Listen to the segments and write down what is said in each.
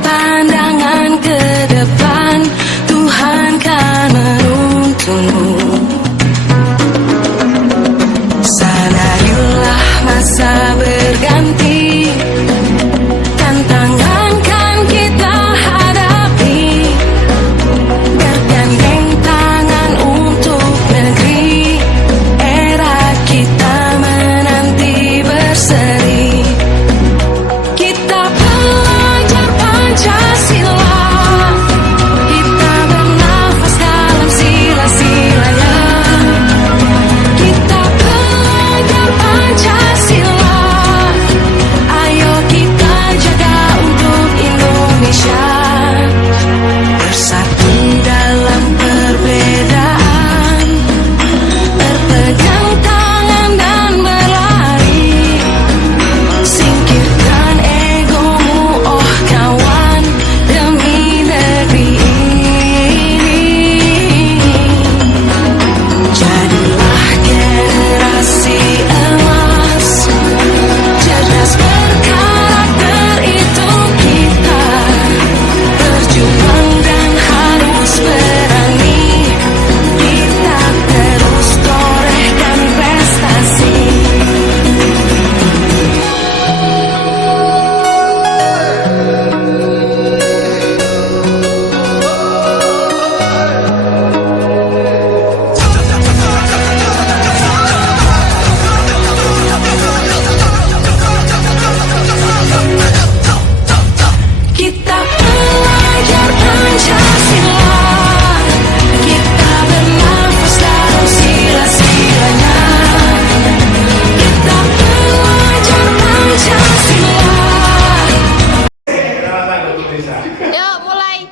pandangan ke depan, Tuhan kan menuntunmu. Sadarilah masa berganti, tantangan kan kita hadapi, bergandeng tangan untuk negeri, era kita menanti berseri. Kita belajar Pancasila, kita bernafas dalam sila-silanya. Kita belajar Pancasila, ayo kita jaga untuk Indonesia. Bersatu dalam perbedaan, berpegang tangan dan berlari. Singkirkan egomu, oh kawan, demi negeri ini. Jadilah generasi emas, cerdas berkarakter itu kita. Berjuang dan harus berani, kita terus torehkan prestasi. Kita belajar Pancasila, kita bernafas dalam sila-silanya. Kita belajar Pancasila. Yuk mulai.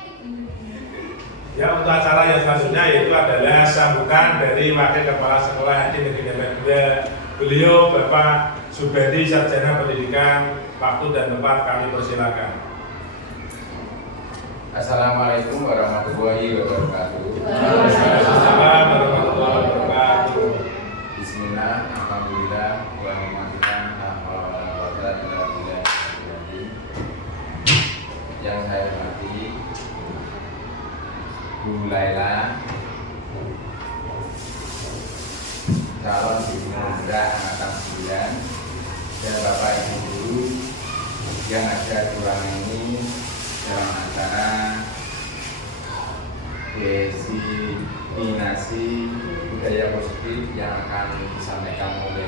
Ya, untuk acara yang selanjutnya yaitu adalah sambutan dari Wakil Kepala Sekolah Haji Negeri Depok 2. Beliau Bapak Subandi, Sarjana Pendidikan. Waktu dan tempat kami persilakan. Assalamualaikum warahmatullahi wabarakatuh. Waalaikumsalam warahmatullahi wabarakatuh. Bismillah, alhamdulillah, wa ni'matillah, yang saya hormati Bu Laila, calon pimpinan muda angkatan 9, dan Bapak Ibu guru yang ada di ruangan ini dalam acara diseminasi budaya positif yang akan disampaikan oleh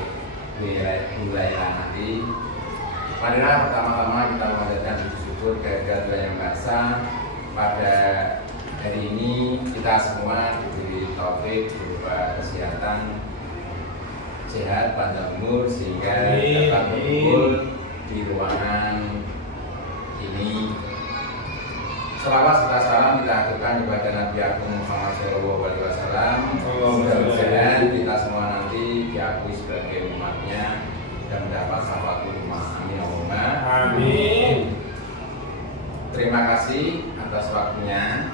Bu Laila nanti. Marilah pertama-tama kita mengucapkan syukur kehadirat Tuhan Yang Maha Esa. Pada hari ini kita semua diberi taufik berupa kesehatan, sehat, panjang umur sehingga dapat berkumpul di ruangan ini. Selawat serta salam kita aturkan kepada Nabi Agung Muhammad SAW. Mudah-mudahan kita semua nanti diakui sebagai umatnya dan mendapat syafaat umat. Amin Allahumma. Amin. Terima kasih atas waktunya.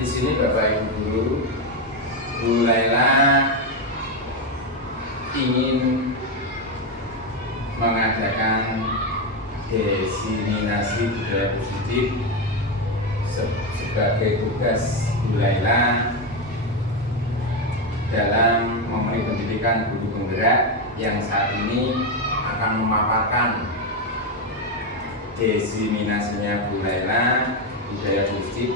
Di sini Bapak Ibu guru, Bu Laila ingin mengadakan diseminasi budaya positif sebagai tugas Bu Laila dalam memenuhi pendidikan guru penggerak yang saat ini akan memaparkan diseminasinya Bu Laila budaya positif.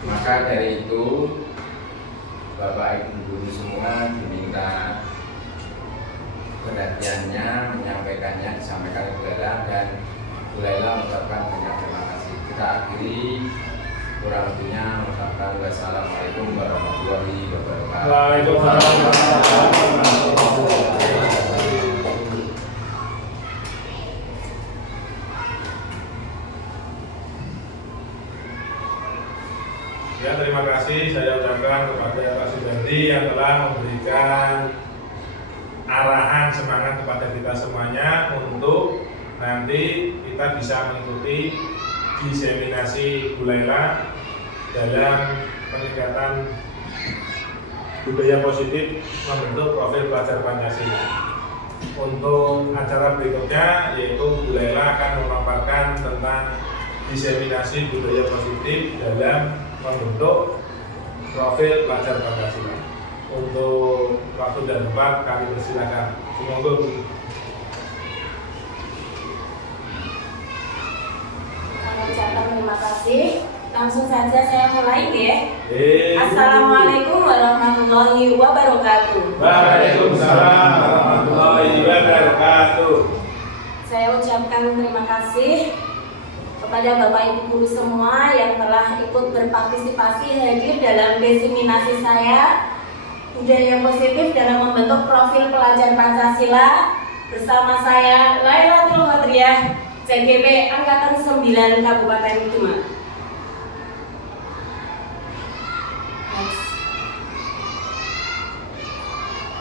Maka dari itu Bapak Ibu guru semua diminta perhatiannya, menyampaikannya, disampaikan ke Laila, dan Bu Laila mengucapkan banyak terima kasih. Kita akhiri kurang lebihnya mengucapkan wassalamualaikum warahmatullahi wabarakatuh. Waalaikumsalam warahmatullahi wabarakatuh. Ya, terima kasih saya ucapkan kepada Pak Subandi yang telah memberikan arahan semangat kepada kita semuanya untuk nanti kita bisa mengikuti diseminasi Bu Laila dalam peningkatan budaya positif membentuk profil pelajar Pancasila. Untuk acara berikutnya yaitu Bu Laila akan memaparkan diseminasi budaya positif dalam membentuk profil pelajar Pancasila. Untuk waktu dan tempat kami persilakan. Semoga ucapkan terima kasih. Langsung saja saya mulai ya. Assalamualaikum warahmatullahi wabarakatuh. Waalaikumsalam warahmatullahi wabarakatuh. Saya ucapkan terima kasih kepada Bapak Ibu guru semua yang telah ikut berpartisipasi hadir dalam diseminasi saya budaya positif dalam membentuk profil pelajar Pancasila bersama saya Lailatul Qadriyah CGP Angkatan 9 Kabupaten Demak.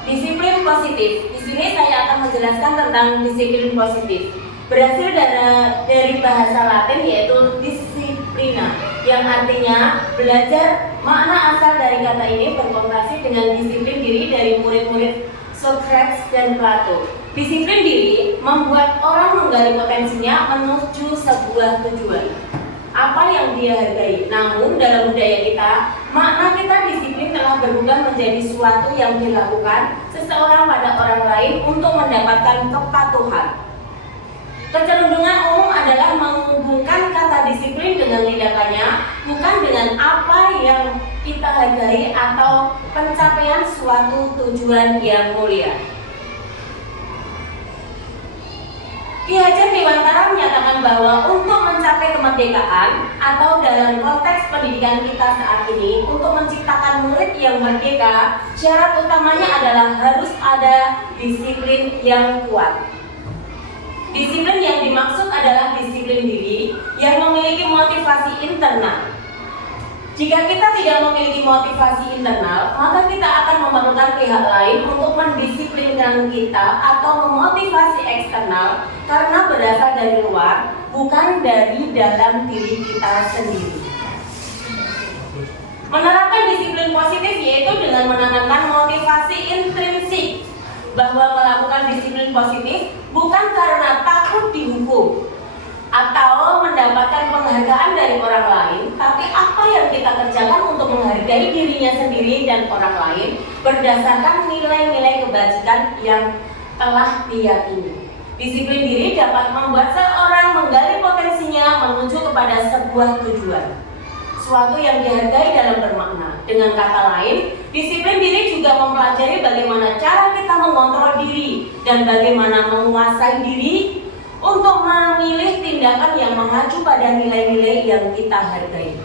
Disiplin positif. Di sini saya akan menjelaskan tentang disiplin positif. Berasal dari bahasa Latin yaitu disciplina, yang artinya belajar. Makna asal dari kata ini berkorelasi dengan disiplin diri dari murid-murid Socrates dan Plato. Disiplin diri membuat orang menggali potensinya menuju sebuah tujuan. Apa yang dia hargai. Namun dalam budaya kita, makna kita disiplin telah berubah menjadi suatu yang dilakukan seseorang pada orang lain untuk mendapatkan kepatuhan. Kecenderungan umum adalah menghubungkan kata disiplin dengan tindakannya, bukan dengan apa yang kita hargai atau pencapaian suatu tujuan yang mulia. Ki Hajar Dewantara menyatakan bahwa untuk mencapai kemerdekaan atau dalam konteks pendidikan kita saat ini, untuk menciptakan murid yang merdeka, syarat utamanya adalah harus ada disiplin yang kuat. Disiplin yang dimaksud adalah disiplin diri yang memiliki motivasi internal. Jika kita tidak memiliki motivasi internal, maka kita akan memerlukan pihak lain untuk mendisiplinkan kita atau memotivasi eksternal karena berasal dari luar, bukan dari dalam diri kita sendiri. Menerapkan disiplin positif yaitu dengan menanamkan motivasi intrinsik, bahwa melakukan disiplin positif bukan karena takut dihukum atau mendapatkan penghargaan dari orang lain, tapi apa yang kita kerjakan untuk menghargai dirinya sendiri dan orang lain berdasarkan nilai-nilai kebajikan yang telah diyakini. Disiplin diri dapat membuat seorang menggali potensinya menuju kepada sebuah tujuan, suatu yang dihargai dalam bermakna. Dengan kata lain, disiplin diri juga mempelajari bagaimana cara kita mengontrol diri dan bagaimana menguasai diri untuk memilih tindakan yang mengacu pada nilai-nilai yang kita hargai.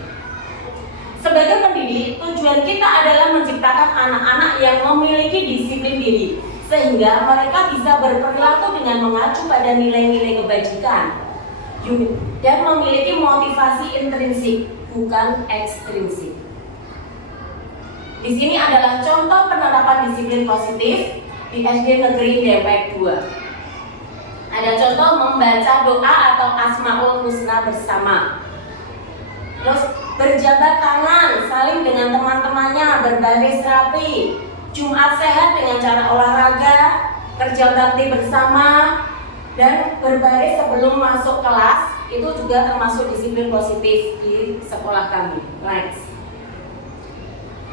Sebagai pendidik, tujuan kita adalah menciptakan anak-anak yang memiliki disiplin diri, sehingga mereka bisa berperilaku dengan mengacu pada nilai-nilai kebajikan dan memiliki motivasi intrinsik, bukan ekstrinsik. Di sini adalah contoh penerapan disiplin positif di SD Negeri Depok 2. Ada contoh membaca doa atau Asmaul Husna bersama. Terus berjabat tangan, saling dengan teman-temannya, berbaris rapi. Jumat sehat dengan cara olahraga, kerja bakti bersama, dan berbaris sebelum masuk kelas. Itu juga termasuk disiplin positif di sekolah kami. Next.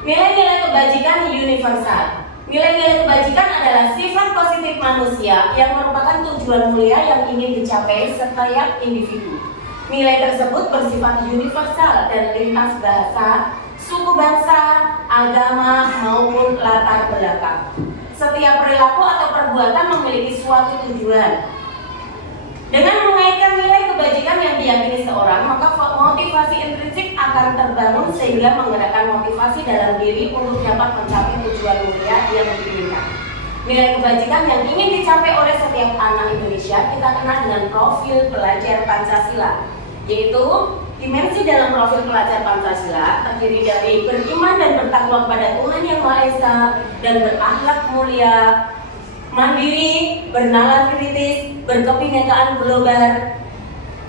Nilai-nilai kebajikan universal. Nilai-nilai kebajikan adalah sifat positif manusia yang merupakan tujuan mulia yang ingin dicapai setiap individu. Nilai tersebut bersifat universal dan lintas bahasa, suku bangsa, agama, maupun latar belakang. Setiap perilaku atau perbuatan memiliki suatu tujuan. Dengan mengaitkan nilai kebajikan yang diyakini seorang, maka motivasi intrinsik akan terbangun sehingga menggerakkan motivasi dalam diri untuk dapat mencapai tujuan mulia yang diinginkan. Nilai kebajikan yang ingin dicapai oleh setiap anak Indonesia kita kenal dengan profil pelajar Pancasila, yaitu dimensi dalam profil pelajar Pancasila terdiri dari beriman dan bertakwa kepada Tuhan Yang Maha Esa dan berakhlak mulia, mandiri, bernalar kritis, berkebinekaan global,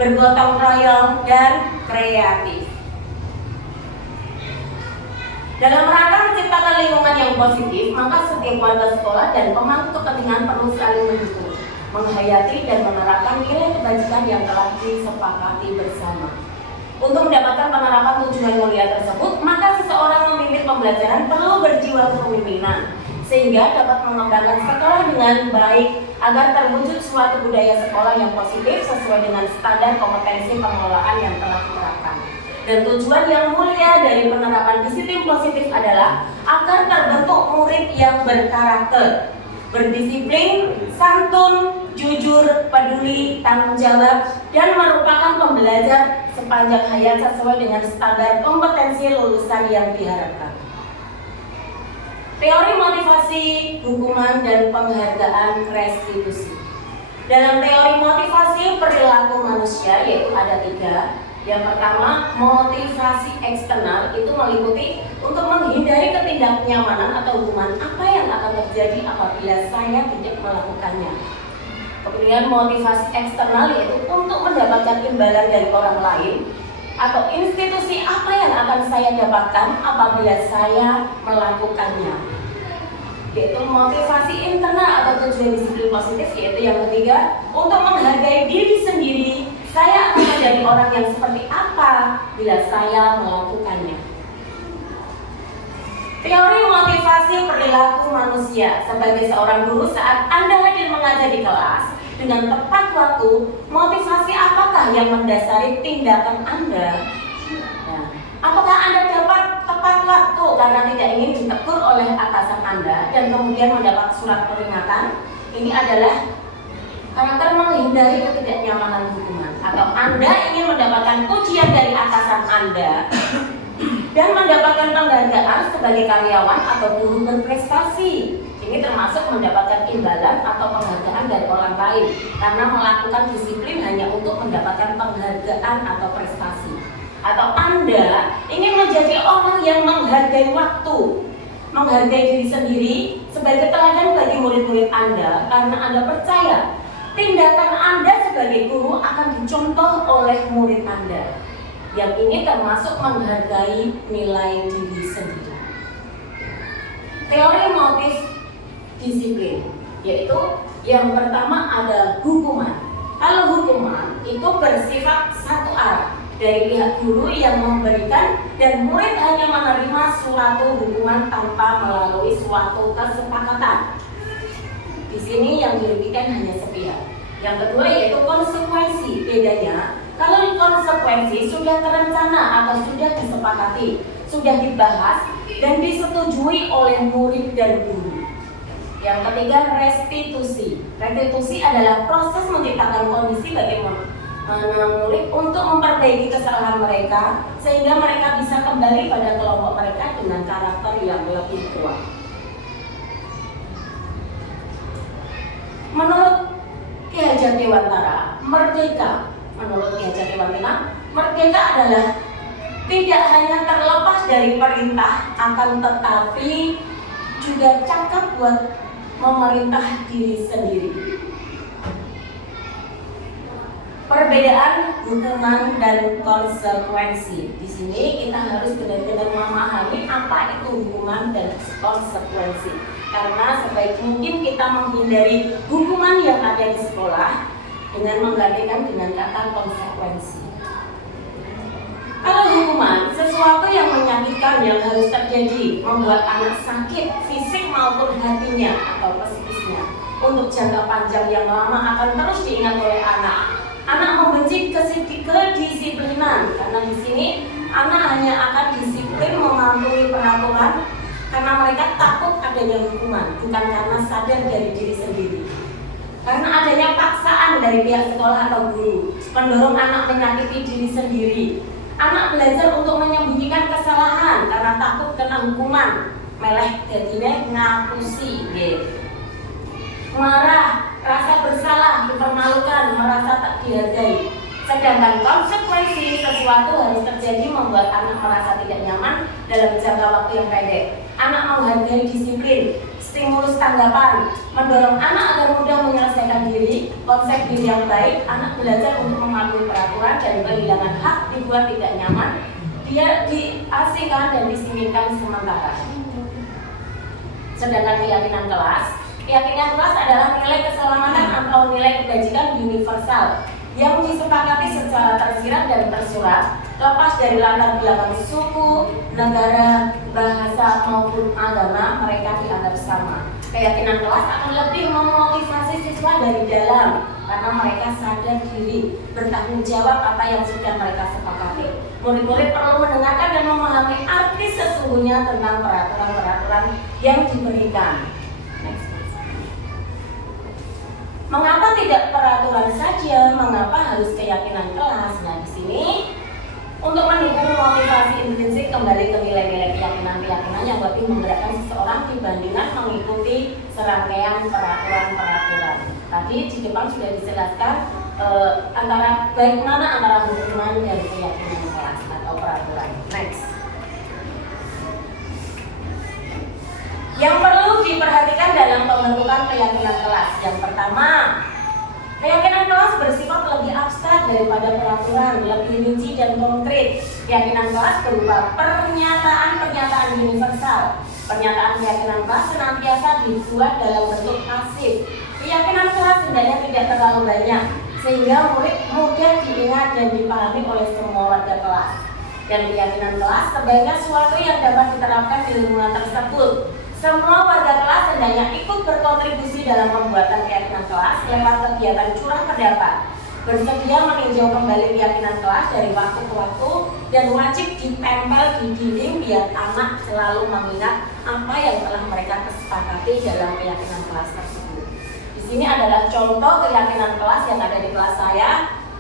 bergotong royong, dan kreatif. Dalam rangka menciptakan lingkungan yang positif, maka setiap warga sekolah dan pemangku kepentingan perlu saling mendukung, menghayati dan menerapkan nilai kebajikan yang telah disepakati bersama. Untuk mendapatkan penerapan tujuan mulia tersebut, maka seseorang memimpin pembelajaran perlu berjiwa kepemimpinan sehingga dapat mengembangkan sekolah dengan baik agar terwujud suatu budaya sekolah yang positif sesuai dengan standar kompetensi pengelolaan yang telah diterapkan. Dan tujuan yang mulia dari penerapan disiplin positif adalah agar terbentuk murid yang berkarakter, berdisiplin, santun, jujur, peduli, tanggung jawab, dan merupakan pembelajar sepanjang hayat sesuai dengan standar kompetensi lulusan yang diharapkan. Teori motivasi, hukuman, dan penghargaan restitusi. Dalam teori motivasi perilaku manusia yaitu ada 3. Yang pertama, motivasi eksternal itu meliputi untuk menghindari ketidaknyamanan atau hukuman apa yang akan terjadi apabila saya tidak melakukannya. Kemudian motivasi eksternal yaitu untuk mendapatkan imbalan dari orang lain atau institusi apa yang akan saya dapatkan apabila saya melakukannya. Yaitu motivasi internal atau tujuan disiplin positif yaitu yang ketiga, untuk menghargai diri sendiri. Saya akan menjadi orang yang seperti apa bila saya melakukannya. Teori motivasi perilaku manusia. Sebagai seorang guru, saat Anda hadir mengajar di kelas dengan tepat waktu, motivasi apakah yang mendasari tindakan Anda? Nah, apakah Anda dapat tepat waktu karena tidak ingin ditegur oleh atasan Anda dan kemudian mendapat surat peringatan? Ini adalah karakter menghindari ketidaknyamanan hukuman. Atau Anda ingin mendapatkan pujian dari atasan Anda dan mendapatkan penghargaan sebagai karyawan atau guru berprestasi. Ini termasuk mendapatkan imbalan atau penghargaan dari orang lain karena melakukan disiplin hanya untuk mendapatkan penghargaan atau prestasi. Atau Anda ingin menjadi orang yang menghargai waktu, menghargai diri sendiri sebagai teladan bagi murid-murid Anda karena Anda percaya tindakan Anda sebagai guru akan dicontoh oleh murid Anda. Yang ini termasuk menghargai nilai diri sendiri. Teori motif disiplin, yaitu yang pertama ada hukuman. Kalau hukuman itu bersifat satu arah dari pihak guru yang memberikan dan murid hanya menerima suatu hukuman tanpa melalui suatu kesepakatan. Di sini yang dirugikan hanya sepihak. Yang kedua yaitu konsekuensi. Bedanya, kalau konsekuensi sudah terencana atau sudah disepakati, sudah dibahas dan disetujui oleh murid dan guru. Yang ketiga, restitusi. Restitusi adalah proses menciptakan kondisi bagi murid untuk memperbaiki kesalahan mereka sehingga mereka bisa kembali pada kelompok mereka dengan karakter yang lebih kuat. Menurut Ki Hajar Dewantara, merdeka. Menurut Ki Hajar Dewantara, merdeka adalah tidak hanya terlepas dari perintah, akan tetapi juga cakap buat memerintah diri sendiri. Perbedaan hukuman dan konsekuensi. Di sini kita harus benar-benar memahami apa itu hukuman dan konsekuensi. Karena sebaik mungkin kita menghindari hukuman yang ada di sekolah dengan menggantikan dengan kata konsekuensi. Kalau hukuman, sesuatu yang menyakitkan yang harus terjadi, membuat anak sakit fisik maupun hatinya atau psikisnya untuk jangka panjang yang lama akan terus diingat oleh anak. Anak membenci kedisiplinan karena di sini anak hanya akan disiplin mematuhi peraturan karena mereka takut adanya hukuman, bukan karena sadar dari diri sendiri. Karena adanya paksaan dari pihak sekolah atau guru, mendorong anak menyakiti diri sendiri. Anak belajar untuk menyembunyikan kesalahan karena takut kena hukuman, meleh jadinya ngapusi, marah, rasa bersalah, dipermalukan, merasa tak dihargai. Sedangkan konsekuensi, sesuatu harus terjadi membuat anak merasa tidak nyaman dalam jangka waktu yang pendek. Anak menghargai disiplin, stimulus tanggapan, mendorong anak agar mudah menyelesaikan diri, konsep diri yang baik. Anak belajar untuk mematuhi peraturan dan kehilangan hak dibuat tidak nyaman. Dia diasingkan dan disingkirkan sementara. Sedangkan keyakinan kelas adalah nilai keselamatan atau nilai kebajikan universal yang disepakati secara tersirat dan tersurat, lepas dari latar belakang suku, negara, bahasa maupun agama, mereka dianggap sama. Keyakinan kelas akan lebih memotivasi siswa dari dalam karena mereka sadar diri, bertanggung jawab apa yang sudah mereka sepakati. Murid-murid perlu mendengarkan dan memahami arti sesungguhnya tentang peraturan-peraturan yang diberikan. Next. Mengapa tidak peraturan saja? Mengapa harus keyakinan kelas? Nah, di sini untuk mendukung motivasi intrinsik kembali ke nilai-nilai keyakinan-keyakinan yang lebih menggerakkan seseorang dibandingkan mengikuti serangkaian peraturan-peraturan. Tadi di depan sudah dijelaskan antara baik mana antara hukuman dan keyakinan kelas atau peraturan. Next. Yang perlu diperhatikan dalam pembentukan keyakinan kelas. Yang pertama, keyakinan kelas bersifat lebih abstrak daripada peraturan, lebih rinci dan konkret. Keyakinan kelas berupa pernyataan-pernyataan universal. Pernyataan keyakinan kelas senantiasa dibuat dalam bentuk pasif. Keyakinan kelas hendaknya tidak terlalu banyak, sehingga murid mudah diingat dan dipahami oleh semua warga kelas. Dan keyakinan kelas sebaiknya suatu yang dapat diterapkan di lingkungan tersebut. Semua warga kelas hendaknya ikut berkontribusi dalam pembuatan keyakinan kelas lewat kegiatan curah pendapat. Bersedia meninjau kembali keyakinan kelas dari waktu ke waktu dan wajib ditempel di dinding biar anak selalu mengingat apa yang telah mereka kesepakati dalam keyakinan kelas tersebut. Di sini adalah contoh keyakinan kelas yang ada di kelas saya.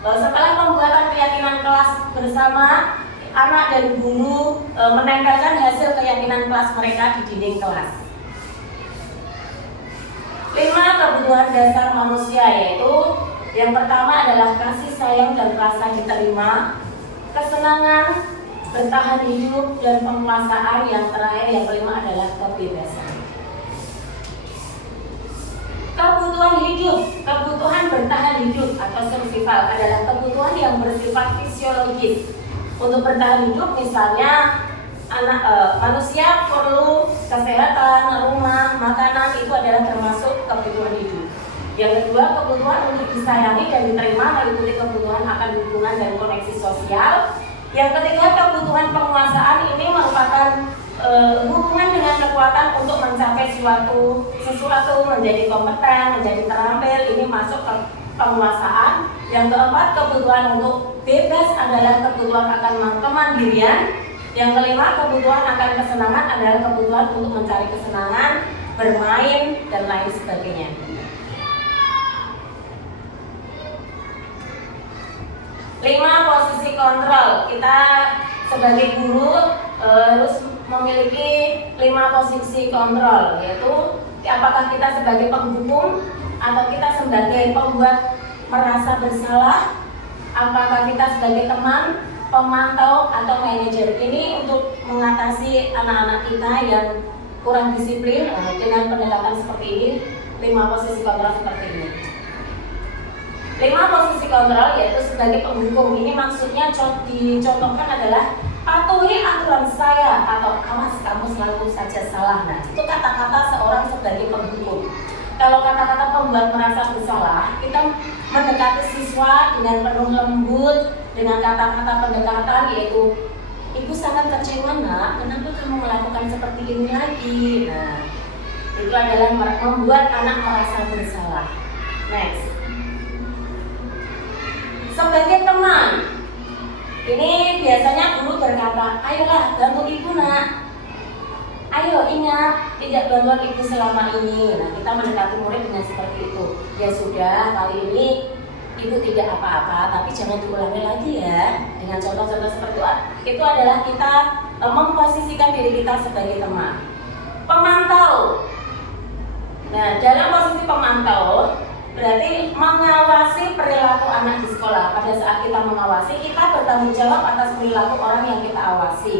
Setelah pembuatan keyakinan kelas bersama, anak dan guru menempelkan hasil keyakinan kelas mereka di dinding kelas. 5 kebutuhan dasar manusia, yaitu yang pertama adalah kasih sayang dan rasa diterima, kesenangan, bertahan hidup, dan penguasaan. Yang terakhir, yang kelima adalah kebebasan. Kebutuhan hidup, kebutuhan bertahan hidup atau survival adalah kebutuhan yang bersifat fisiologis. Untuk bertahan hidup, misalnya manusia perlu kesehatan, rumah, makanan, itu adalah termasuk kebutuhan hidup. Yang kedua, kebutuhan untuk disayangi dan diterima meliputi kebutuhan akan hubungan dan koneksi sosial. Yang ketiga, kebutuhan penguasaan ini merupakan hubungan dengan kekuatan untuk mencapai sesuatu, menjadi kompeten, menjadi terampil, ini masuk ke penguasaan. Yang keempat, kebutuhan untuk bebas adalah kebutuhan akan kemandirian. Yang kelima, kebutuhan akan kesenangan adalah kebutuhan untuk mencari kesenangan, bermain, dan lain sebagainya. 5 posisi kontrol. Kita sebagai guru harus memiliki 5 posisi kontrol, yaitu apakah kita sebagai penghukum atau kita sebagai pembuat merasa bersalah, apakah kita sebagai teman, pemantau, atau manajer. Ini untuk mengatasi anak-anak kita yang kurang disiplin dengan pendekatan seperti ini. 5 posisi kontrol seperti ini. 5 posisi kontrol yaitu sebagai penghukum. Ini maksudnya dicontohkan adalah patuhi aturan saya atau awas kamu selalu saja salah. Nah, itu kata-kata seorang sebagai penghukum. Kalau kata-kata pembuat merasa bersalah, kita mendekati siswa dengan penuh lembut, dengan kata-kata pendekatan, yaitu ibu sangat kecewa nak, kenapa kamu melakukan seperti ini lagi? Nah, itu adalah membuat anak merasa bersalah. Next. Sebagai teman, ini biasanya guru berkata, ayolah bantu ibu nak. Ayo ingat, tidak bantuan ibu selama ini. Nah, kita mendekati murid dengan seperti itu. Ya sudah, kali ini ibu tidak apa-apa, tapi jangan diulangi lagi ya. Dengan contoh-contoh seperti itu adalah kita memposisikan diri kita sebagai teman. Pemantau. Nah, dalam posisi pemantau berarti mengawasi perilaku anak di sekolah. Pada saat kita mengawasi, kita bertanggung jawab atas perilaku orang yang kita awasi.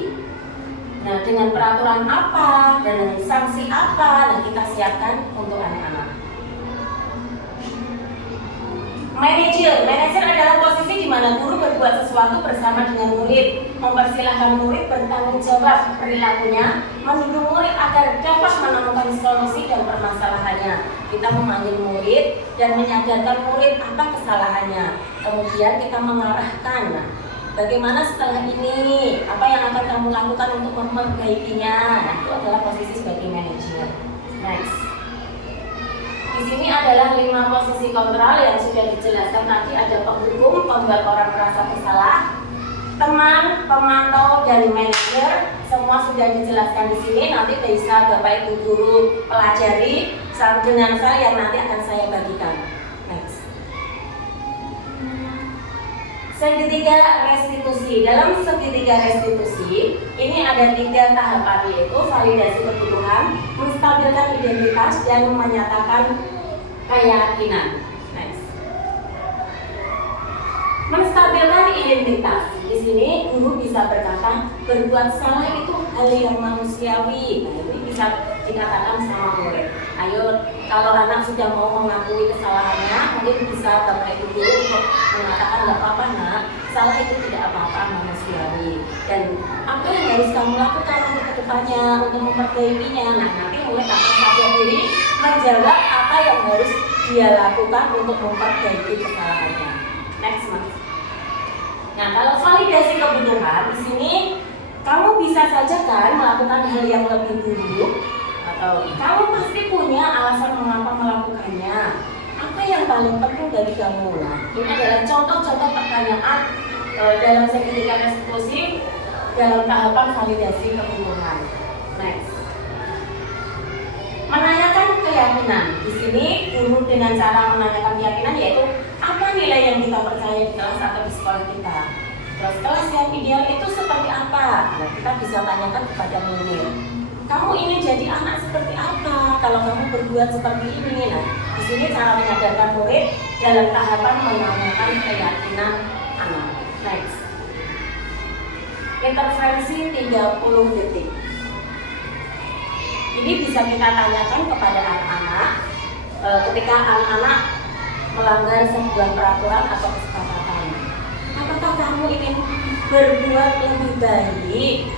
Nah, dengan peraturan apa dan dengan sanksi apa, nah kita siapkan untuk anak-anak. Manajer adalah posisi di mana guru berbuat berbuat sesuatu bersama dengan murid, mempersilahkan murid bertanggung jawab perilakunya, mendukung murid agar dapat menemukan solusi dan permasalahannya. Kita memanggil murid dan menyadarkan murid apa kesalahannya. Kemudian kita mengarahkan, bagaimana setelah ini, apa yang akan kamu lakukan untuk memperbaikinya. Nah, itu adalah posisi sebagai manajer. Next. Di sini adalah 5 posisi kontrol yang sudah dijelaskan tadi. Ada penghukum, pembuat orang merasa bersalah, teman, pemantau, dan manajer. Semua sudah dijelaskan di sini. Nanti bisa Bapak Ibu guru pelajari dengan file yang nanti akan saya bagikan. Next. Segitiga restitusi. Dalam segitiga restitusi ini ada 3 tahapan, yaitu validasi kebutuhan, menstabilkan identitas, dan menyatakan keyakinan. Next. Menstabilkan identitas. Di sini guru bisa berkata berbuat salah itu hal yang manusiawi. Nah, ini bisa dikatakan sama murid. Ayo, kalau anak sudah mau mengakui kesalahannya, mungkin bisa Bapak Ibu guru untuk mengatakan nggak apa-apa nak, salah itu tidak apa-apa, manusiawi. Dan apa yang harus kamu lakukan untuk kedepannya, untuk memperbaikinya. Nah, nanti murid akan sadar diri menjawab apa yang harus dia lakukan untuk memperbaiki kesalahannya. Next, Mas. Nah, kalau validasi kebutuhan di sini kamu bisa saja kan melakukan hal yang lebih buruk, atau kamu pasti punya alasan mengapa melakukannya. Apa yang paling penting dari kamu? Nah, ini adalah contoh-contoh pertanyaan dalam segitiga restitusi dalam tahapan validasi kebutuhan. Next. Menanyakan keyakinan. Di sini guru dengan cara menanyakan keyakinan yaitu apa nilai yang kita percaya di kelas atau di sekolah kita. Terus kelas yang ideal itu seperti apa? Nah, kita bisa tanyakan kepada murid. Kamu ingin jadi anak seperti apa kalau kamu berbuat seperti ini? Nah, di sini cara menyadarkan murid dalam tahapan menanyakan keyakinan anak. Next. Intervensi 30 detik. Ini bisa kita tanyakan kepada anak-anak ketika anak-anak melanggar sebuah peraturan atau kesepakatan. Apakah kamu ingin berbuat lebih baik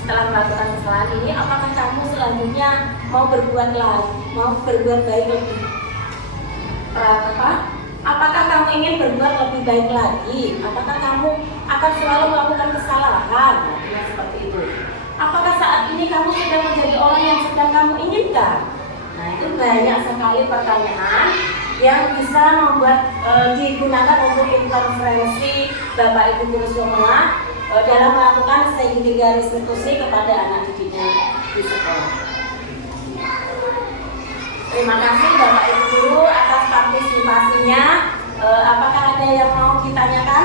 setelah melakukan kesalahan ini? Apakah kamu selanjutnya mau berbuat baik lebih Apakah kamu ingin berbuat lebih baik lagi? Apakah kamu akan selalu melakukan kesalahan? Nah, seperti itu. Apakah saat ini kamu sudah menjadi orang yang sedang kamu inginkan? Nah, itu banyak sekali pertanyaan yang bisa membuat digunakan untuk intervensi Bapak Ibu guru semua dalam melakukan segitiga restitusi kepada anak didiknya di sekolah. Terima kasih Bapak Ibu guru atas partisipasinya. Apakah ada yang mau ditanyakan?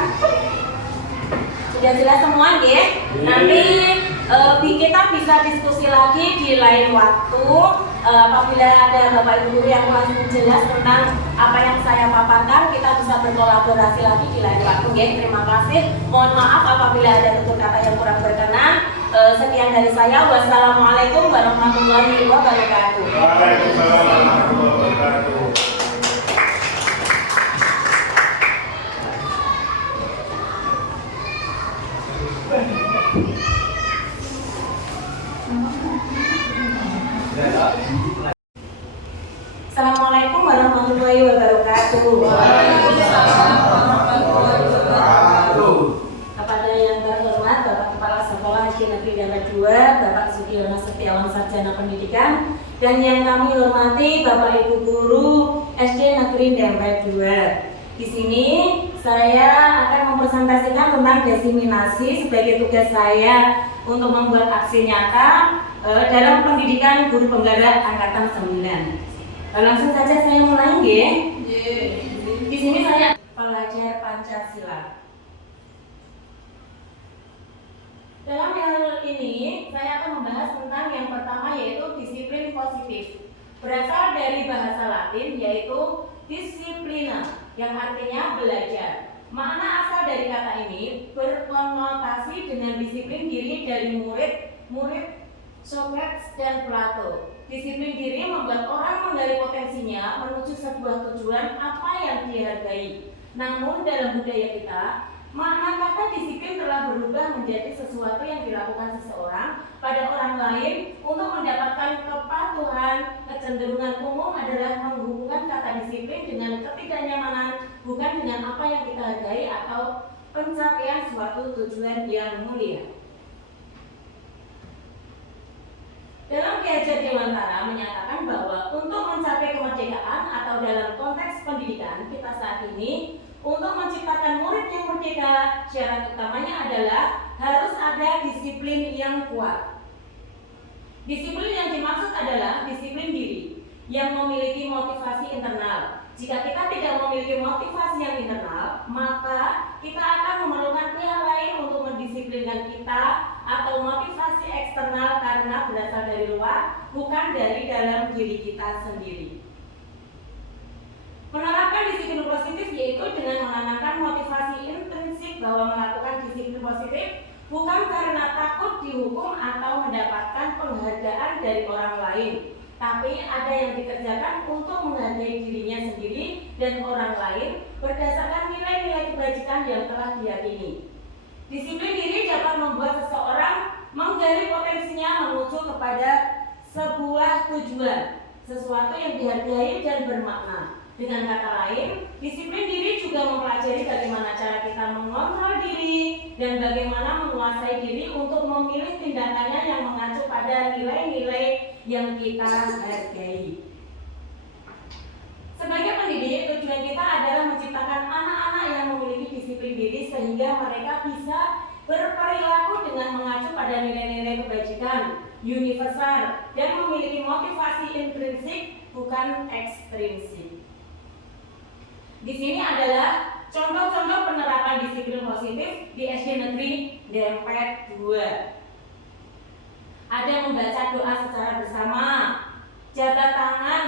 Sudah jelas semua, nggih? Nanti kita bisa diskusi lagi di lain waktu. Apabila ada Bapak Ibu guru yang langsung jelas tentang apa yang saya paparkan, kita bisa berkolaborasi lagi di lain waktu, nggih. Terima kasih. Mohon maaf apabila ada tutur kata yang kurang berkenan. Sekian dari saya. Wassalamualaikum warahmatullahi wabarakatuh. Waalaikumsalam warahmatullahi wabarakatuh. Assalamualaikum warahmatullahi wabarakatuh. Kepada yang terhormat Bapak Kepala Sekolah SD Negeri Dempet 2, Bapak Sugiono Setiawan Sarjana Pendidikan, dan yang kami hormati Bapak Ibu guru SD Negeri Dempet 2. Di sini saya akan mempresentasikan tentang desiminasi sebagai tugas saya untuk membuat aksi nyata dalam pendidikan guru penggerak angkatan 9. Langsung saja saya mulai, nggih. Di sini saya pelajar Pancasila. Dalam hal ini saya akan membahas tentang yang pertama yaitu disiplin positif. Berasal dari bahasa Latin yaitu disciplina yang artinya belajar. Makna asal dari kata ini berkonotasi dengan disiplin diri dari murid Socrates dan Plato. Disiplin diri membuat orang menggali potensinya menuju sebuah tujuan apa yang dihargai. Namun dalam budaya kita Makna kata disiplin telah berubah menjadi sesuatu yang dilakukan seseorang pada orang lain untuk mendapatkan kepatuhan. Kecenderungan umum adalah menghubungkan kata disiplin dengan ketidaknyamanan, bukan dengan apa yang kita hargai atau pencapaian suatu tujuan yang mulia. Dalam Ki Hajar Dewantara menyatakan bahwa untuk mencapai kemerdekaan atau dalam konteks pendidikan kita saat ini, untuk menciptakan murid yang merdeka, syarat utamanya adalah harus ada disiplin yang kuat. Disiplin yang dimaksud adalah disiplin diri yang memiliki motivasi internal. Jika kita tidak memiliki motivasi yang internal, maka kita akan memerlukan pihak lain untuk mendisiplinkan kita atau motivasi eksternal karena berasal dari luar, bukan dari dalam diri kita sendiri. Menerapkan disiplin positif yaitu dengan menanamkan motivasi intrinsik bahwa melakukan disiplin positif bukan karena takut dihukum atau mendapatkan penghargaan dari orang lain, tapi ada yang dikerjakan untuk menghargai dirinya sendiri dan orang lain berdasarkan nilai-nilai kebajikan yang telah diyakini. Disiplin diri dapat membuat seseorang menggali potensinya menuju kepada sebuah tujuan, sesuatu yang dihargai dan bermakna. Dengan kata lain, disiplin diri juga mempelajari bagaimana cara kita mengontrol diri dan bagaimana menguasai diri untuk memilih tindakannya yang mengacu pada nilai-nilai yang kita hargai. Sebagai pendidik, tujuan kita adalah menciptakan anak-anak yang memiliki disiplin diri sehingga mereka bisa berperilaku dengan mengacu pada nilai-nilai kebajikan universal dan memiliki motivasi intrinsik bukan ekstrinsik. Di sini adalah contoh-contoh penerapan disiplin positif di SD Negeri Dempet 2. Ada membaca doa secara bersama, jabat tangan,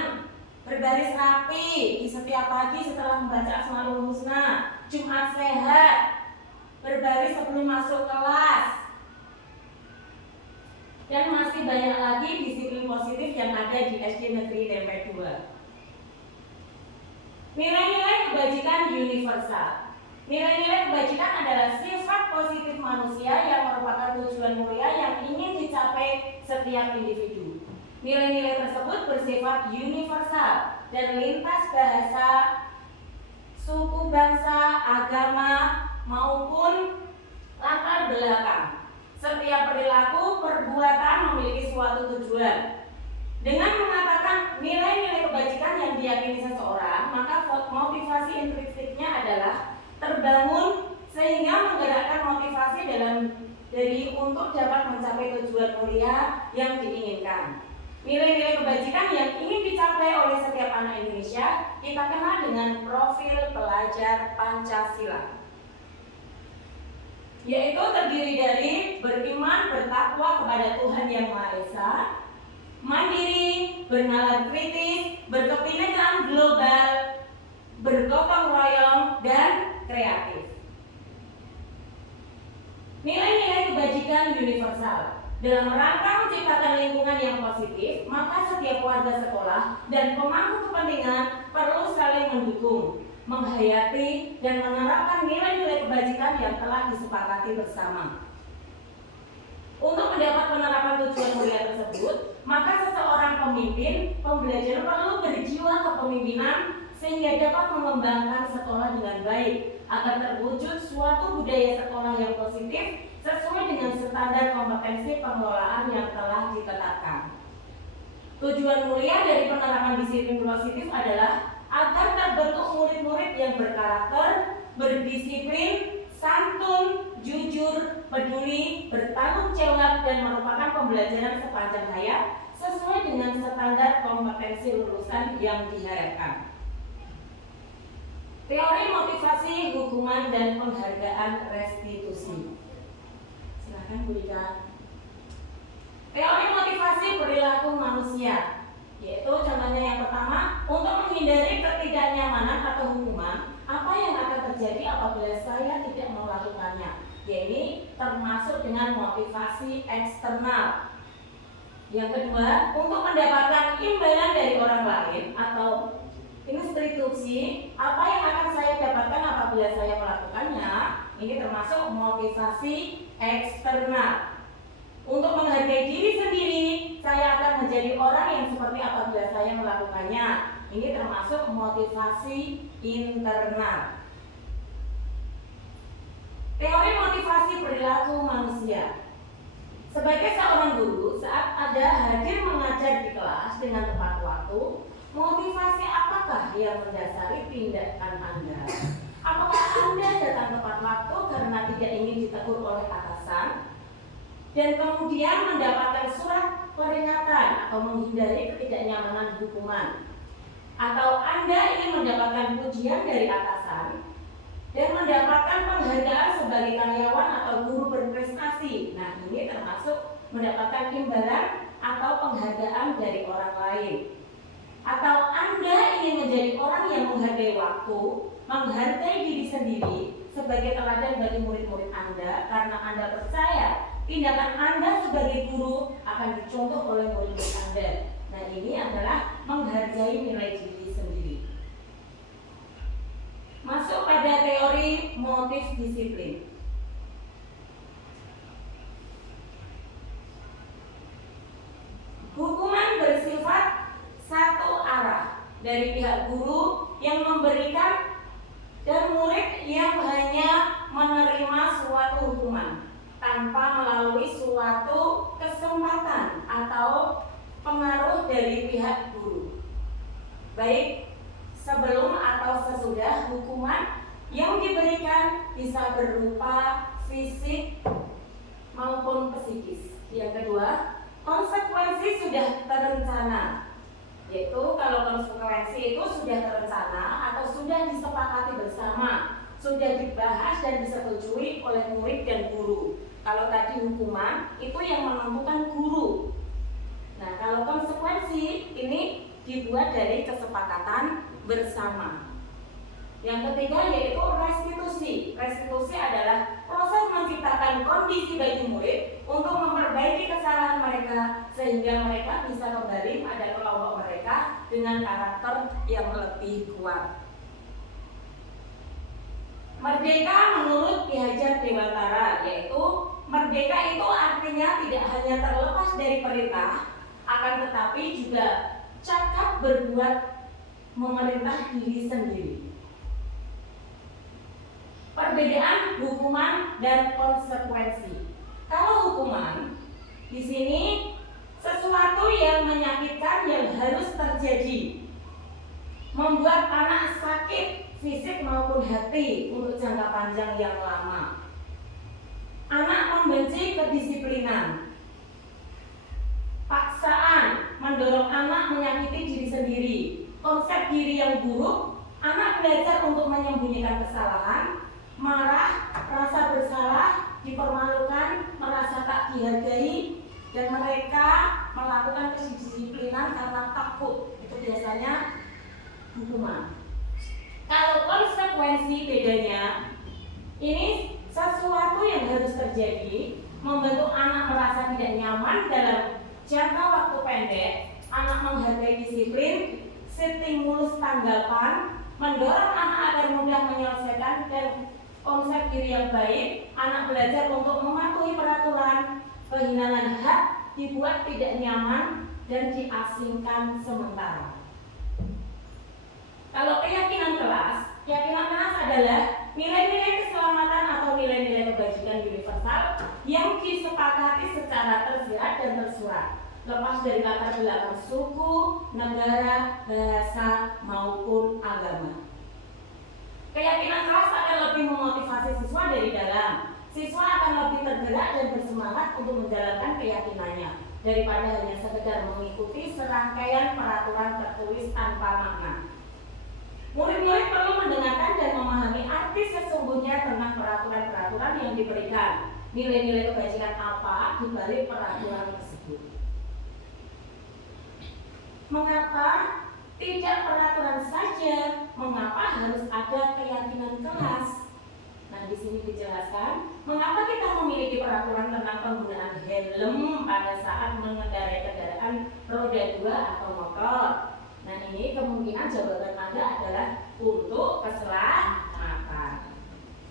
berbaris rapi di setiap pagi setelah membaca Asmaul Husna, Jumat sehat, berbaris sebelum masuk kelas, dan masih banyak lagi disiplin positif yang ada di SD Negeri Dempet 2. Nilai-nilai kebajikan universal. Nilai-nilai kebajikan adalah sifat positif manusia yang merupakan tujuan mulia yang ingin dicapai setiap individu. Nilai-nilai tersebut bersifat universal dan lintas bahasa, suku bangsa, agama, maupun latar belakang. Setiap perilaku, perbuatan memiliki suatu tujuan. Dengan mengatakan nilai-nilai kebajikan yang diyakini seseorang, maka motivasi intrinsiknya adalah terbangun sehingga menggerakkan motivasi untuk dapat mencapai tujuan mulia yang diinginkan. Nilai-nilai kebajikan yang ingin dicapai oleh setiap anak Indonesia kita kenal dengan profil pelajar Pancasila, yaitu terdiri dari beriman, bertakwa kepada Tuhan Yang Maha Esa, mandiri, bernalar kritis, berkebinekaan global, bergotong royong, dan kreatif. Nilai-nilai kebajikan universal. Dalam rangka menciptakan lingkungan yang positif, maka setiap warga sekolah dan pemangku kepentingan perlu saling mendukung, menghayati, dan menerapkan nilai-nilai kebajikan yang telah disepakati bersama. Untuk mendapat penerapan tujuan mulia tersebut, maka seseorang pemimpin, pembelajar perlu berjiwa kepemimpinan sehingga dapat mengembangkan sekolah dengan baik agar terwujud suatu budaya sekolah yang positif sesuai dengan standar kompetensi pengelolaan yang telah ditetapkan. Tujuan mulia dari penerapan disiplin positif adalah agar terbentuk murid-murid yang berkarakter, berdisiplin, santun, jujur, peduli, bertanggung jawab, dan merupakan pembelajaran sepanjang hayat sesuai dengan standar kompetensi lulusan yang diharapkan. Teori motivasi, hukuman, dan penghargaan restitusi. Silakan Bu Ika. Teori motivasi perilaku manusia, yaitu contohnya yang pertama, untuk menghindari ketidaknyamanan atau hukuman, apa yang akan terjadi apabila saya tidak melakukannya? Yaitu termasuk dengan motivasi eksternal. Yang kedua, untuk mendapatkan imbalan dari orang lain atau institusi, apa yang akan saya dapatkan apabila saya melakukannya? ini termasuk motivasi eksternal. Untuk menghargai diri sendiri, saya akan menjadi orang yang seperti apabila saya melakukannya. Ini termasuk motivasi internal. Teori motivasi perilaku manusia. Sebagai seorang guru, saat Anda hadir mengajar di kelas dengan tepat waktu, motivasi apakah yang mendasari tindakan Anda? Apakah Anda datang tepat waktu karena tidak ingin ditegur oleh atasan dan kemudian mendapatkan surat peringatan atau menghindari ketidaknyamanan hukuman? Atau Anda ingin mendapatkan pujian dari atasan dan mendapatkan penghargaan sebagai karyawan atau guru berprestasi? Nah, ini termasuk mendapatkan imbalan atau penghargaan dari orang lain. Atau Anda ingin menjadi orang yang menghargai waktu, menghargai diri sendiri sebagai teladan bagi murid-murid Anda karena Anda percaya tindakan Anda sebagai guru akan dicontoh oleh murid-murid Anda. Nah, ini adalah menghargai nilai diri sendiri. Masuk pada teori motif disiplin. Hukuman bersifat satu arah dari pihak guru yang memberikan dan murid yang hanya menerima suatu hukuman tanpa melalui suatu kesempatan atau pengaruh dari pihak guru, baik sebelum atau sesudah hukuman yang diberikan bisa berupa fisik maupun psikis. Yang kedua, konsekuensi sudah terencana, yaitu kalau konsekuensi itu sudah terencana atau sudah disepakati bersama, sudah dibahas dan disetujui oleh murid dan guru. Kalau tadi hukuman itu yang menentukan guru. Nah, kalau konsekuensi ini dibuat dari kesepakatan bersama. Yang ketiga yaitu restitusi. Restitusi adalah proses menciptakan kondisi bagi murid untuk memperbaiki kesalahan mereka sehingga mereka bisa kembali pada kelompok mereka dengan karakter yang lebih kuat. Merdeka menurut Ki Hajar Dewantara, yaitu merdeka itu artinya tidak hanya terlepas dari perintah, akan tetapi juga cakap berbuat memerintah diri sendiri. Perbedaan hukuman dan konsekuensi. Kalau hukuman di sini sesuatu yang menyakitkan yang harus terjadi, membuat anak sakit fisik maupun hati untuk jangka panjang yang lama. Anak membenci kedisiplinan. Paksaan mendorong anak menyakiti diri sendiri. Konsep diri yang buruk, anak belajar untuk menyembunyikan kesalahan, marah, rasa bersalah, dipermalukan, merasa tak dihargai, dan mereka melakukan kedisiplinan karena takut. Itu biasanya hukuman. Kalau konsekuensi bedanya, ini sesuatu yang harus terjadi, membentuk anak merasa tidak nyaman dalam jangka waktu pendek, anak menghargai disiplin, stimulus tanggapan, mendorong anak agar mudah menyelesaikan dan konsep diri yang baik, anak belajar untuk mematuhi peraturan, kehilangan hak, dibuat tidak nyaman dan diasingkan sementara. Kalau keyakinan kelas adalah nilai-nilai keselamatan atau nilai-nilai kebajikan universal yang disepakati secara tersirat dan tersurat, lepas dari latar belakang suku, negara, bahasa, maupun agama. Keyakinan kelas akan lebih memotivasi siswa dari dalam. Siswa akan lebih tergerak dan bersemangat untuk menjalankan keyakinannya daripada hanya sekedar mengikuti serangkaian peraturan tertulis tanpa makna. Murid-murid perlu mendengarkan dan memahami arti sesungguhnya tentang peraturan-peraturan yang diberikan. Nilai-nilai kebajikan apa di balik peraturan tersebut. Mengapa tidak peraturan saja? Mengapa harus ada keyakinan kelas? Nah, di sini dijelaskan mengapa kita memiliki peraturan tentang penggunaan helm pada saat mengendarai kendaraan roda 2 atau motor. Nah, ini kemungkinan jawaban Anda adalah untuk keselamatan.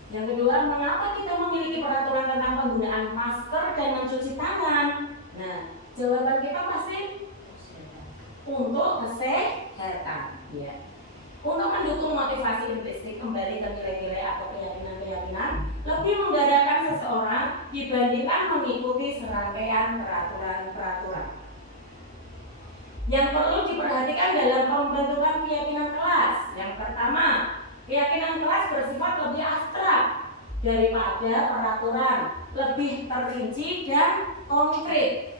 Yang kedua, mengapa kita memiliki peraturan tentang penggunaan masker dan mencuci tangan? Nah, jawaban kita pasti untuk kesehatan, ya. Untuk mendukung motivasi intrinsik kembali ke nilai-nilai atau keyakinan-keyakinan, lebih menggerakkan seseorang dibandingkan mengikuti serangkaian peraturan-peraturan. Yang perlu diperhatikan dalam pembentukan keyakinan kelas. Yang pertama, keyakinan kelas bersifat lebih abstrak daripada peraturan, lebih terperinci dan konkret.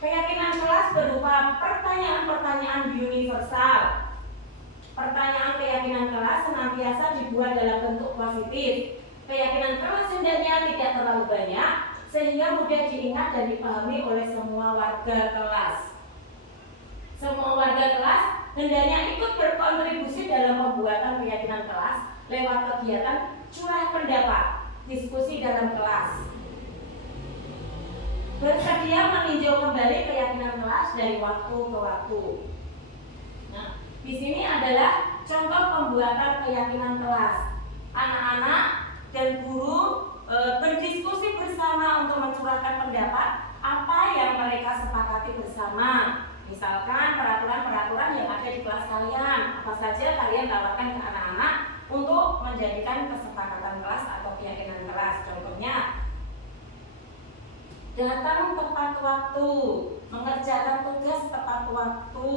Keyakinan kelas berupa pertanyaan-pertanyaan universal. Pertanyaan keyakinan kelas senantiasa dibuat dalam bentuk positif. Keyakinan kelas hendaknya tidak terlalu banyak sehingga mudah diingat dan dipahami oleh semua warga kelas. Semua warga kelas hendaknya ikut berkontribusi dalam pembuatan keyakinan kelas lewat kegiatan curah pendapat, diskusi dalam kelas. Bersedia meninjau kembali keyakinan kelas dari waktu ke waktu. Nah, di sini adalah contoh pembuatan keyakinan kelas. Anak-anak dan guru berdiskusi bersama untuk mencurahkan pendapat apa yang mereka sepakati bersama. Misalkan peraturan-peraturan yang ada di kelas kalian, apa saja kalian tawarkan ke anak-anak untuk menjadikan kesepakatan kelas atau keyakinan kelas. Contohnya, datang tepat waktu, mengerjakan tugas tepat waktu,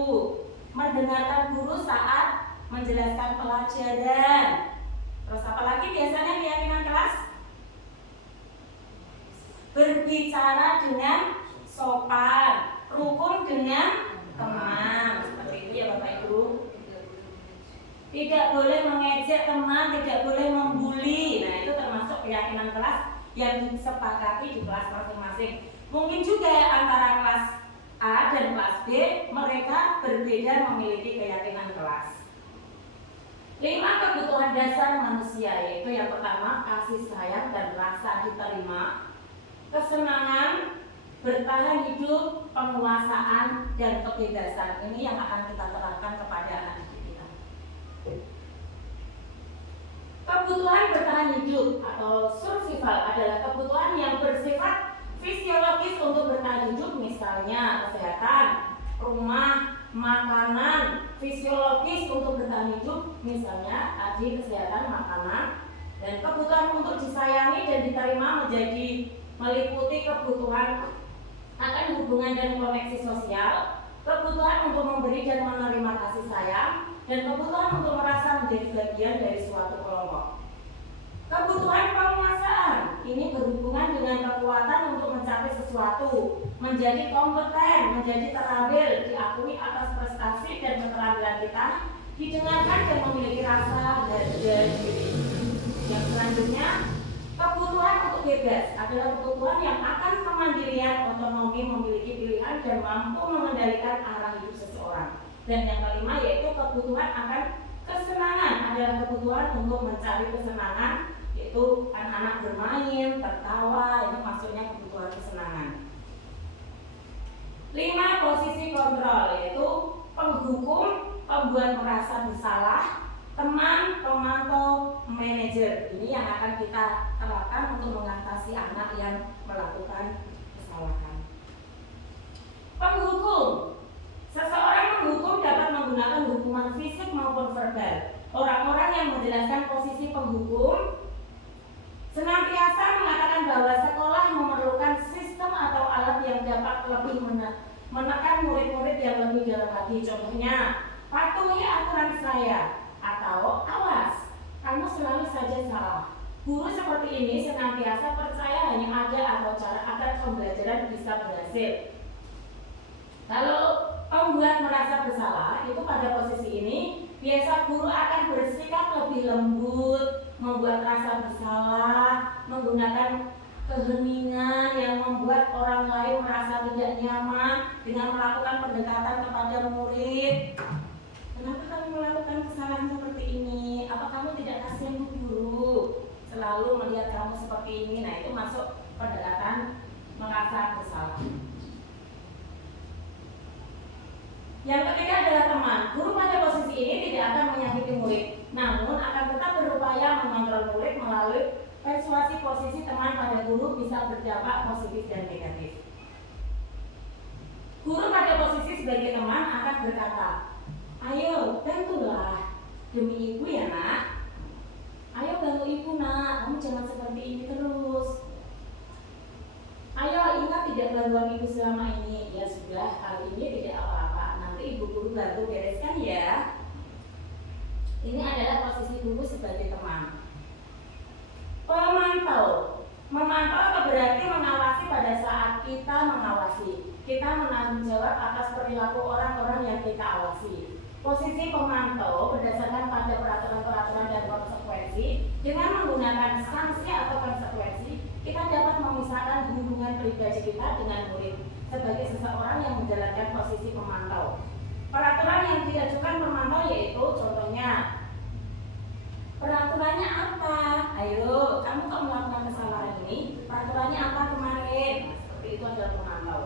mendengarkan guru saat menjelaskan pelajaran. Terus apalagi biasanya keyakinan kelas? Berbicara dengan sopan, rukun dengan teman. Seperti itu ya Bapak Ibu. Tidak boleh mengejek teman, tidak boleh membuli. Nah, itu termasuk keyakinan kelas yang disepakati di kelas masing-masing. Mungkin juga antara kelas A dan kelas B mereka berbeda memiliki keyakinan kelas. 5 kebutuhan dasar manusia, yaitu yang pertama kasih sayang dan rasa diterima, kesenangan, bertahan hidup, penguasaan, dan kebebasan. Ini yang akan kita terapkan kepada anak didik kita. Kebutuhan bertahan hidup atau survival adalah kebutuhan yang bersifat fisiologis untuk bertahan hidup, misalnya kesehatan, rumah, makanan, fisiologis untuk bertahan hidup, misalnya tadi kesehatan, makanan, dan kebutuhan untuk disayangi dan diterima menjadi meliputi kebutuhan akan hubungan dan koneksi sosial, kebutuhan untuk memberi dan menerima kasih sayang, dan kebutuhan untuk merasa menjadi bagian dari suatu kelompok. Kebutuhan penguasaan ini berhubungan dengan kekuatan untuk mencapai sesuatu, menjadi kompeten, menjadi terampil, diakui atas prestasi dan keterampilan kita, didengarkan dan memiliki rasa harga diri. Yang selanjutnya, kebutuhan untuk bebas adalah kebutuhan yang akan kemandirian, otonomi, memiliki pilihan dan mampu mengendalikan arah hidup seseorang. Dan yang kelima yaitu kebutuhan akan kesenangan, adalah kebutuhan untuk mencari kesenangan, yaitu anak-anak bermain, tertawa, itu maksudnya kebutuhan kesenangan. 5 posisi kontrol, yaitu penghukum, pembuat merasa bersalah, teman, pemantau, manajer. Ini yang akan kita terapkan untuk mengatasi anak yang melakukan kesalahan. Penghukum. Seseorang menghukum dapat menggunakan hukuman fisik maupun verbal. Orang-orang yang menjelaskan posisi penghukum senantiasa mengatakan bahwa sekolah memerlukan sistem atau alat yang dapat lebih menekan murid-murid yang lebih dalam lagi. Contohnya, patuhi aturan saya, atau awas, kamu selalu saja salah. Guru seperti ini senantiasa percaya hanya ada atau cara agar pembelajaran bisa berhasil. Kalau pembuat merasa bersalah, itu pada posisi ini biasa guru akan bersikap lebih lembut, membuat rasa bersalah, menggunakan keheningan yang membuat orang lain merasa tidak nyaman dengan melakukan pendekatan kepada murid. Kenapa kamu melakukan kesalahan seperti ini? Apa kamu tidak kasihan guru? Selalu melihat kamu seperti ini. Nah, itu masuk pendekatan merasa bersalah. Yang ketiga adalah teman. Guru pada posisi ini tidak akan menyakiti murid, namun akan tetap berupaya mengontrol calon murid melalui persuasi posisi teman pada guru bisa berdampak positif dan negatif. Guru pada posisi sebagai teman akan berkata, ayo bantulah demi ibu ya nak. Ayo bantu ibu nak, kamu jangan seperti ini terus. Ayo ingat tidak bantuan ibu selama ini. Ya sudah, kali ini tidak apa-apa. Nanti ibu guru bantu bereskan ya. Ini adalah posisi guru sebagai teman. Pemantau. Memantau apa berarti mengawasi pada saat kita mengawasi. Kita menanggung jawab atas perilaku orang-orang yang kita awasi. Posisi pemantau berdasarkan pada peraturan-peraturan dan konsekuensi. Dengan menggunakan sanksi atau konsekuensi, kita dapat memisahkan hubungan pribadi kita dengan murid sebagai seseorang yang menjalankan posisi pemantau. Peraturan yang diajukan pemantau yaitu contohnya, peraturannya apa? Ayo, kamu kok melakukan kesalahan ini? Peraturannya apa kemarin? Nah, seperti itu adalah pemantau.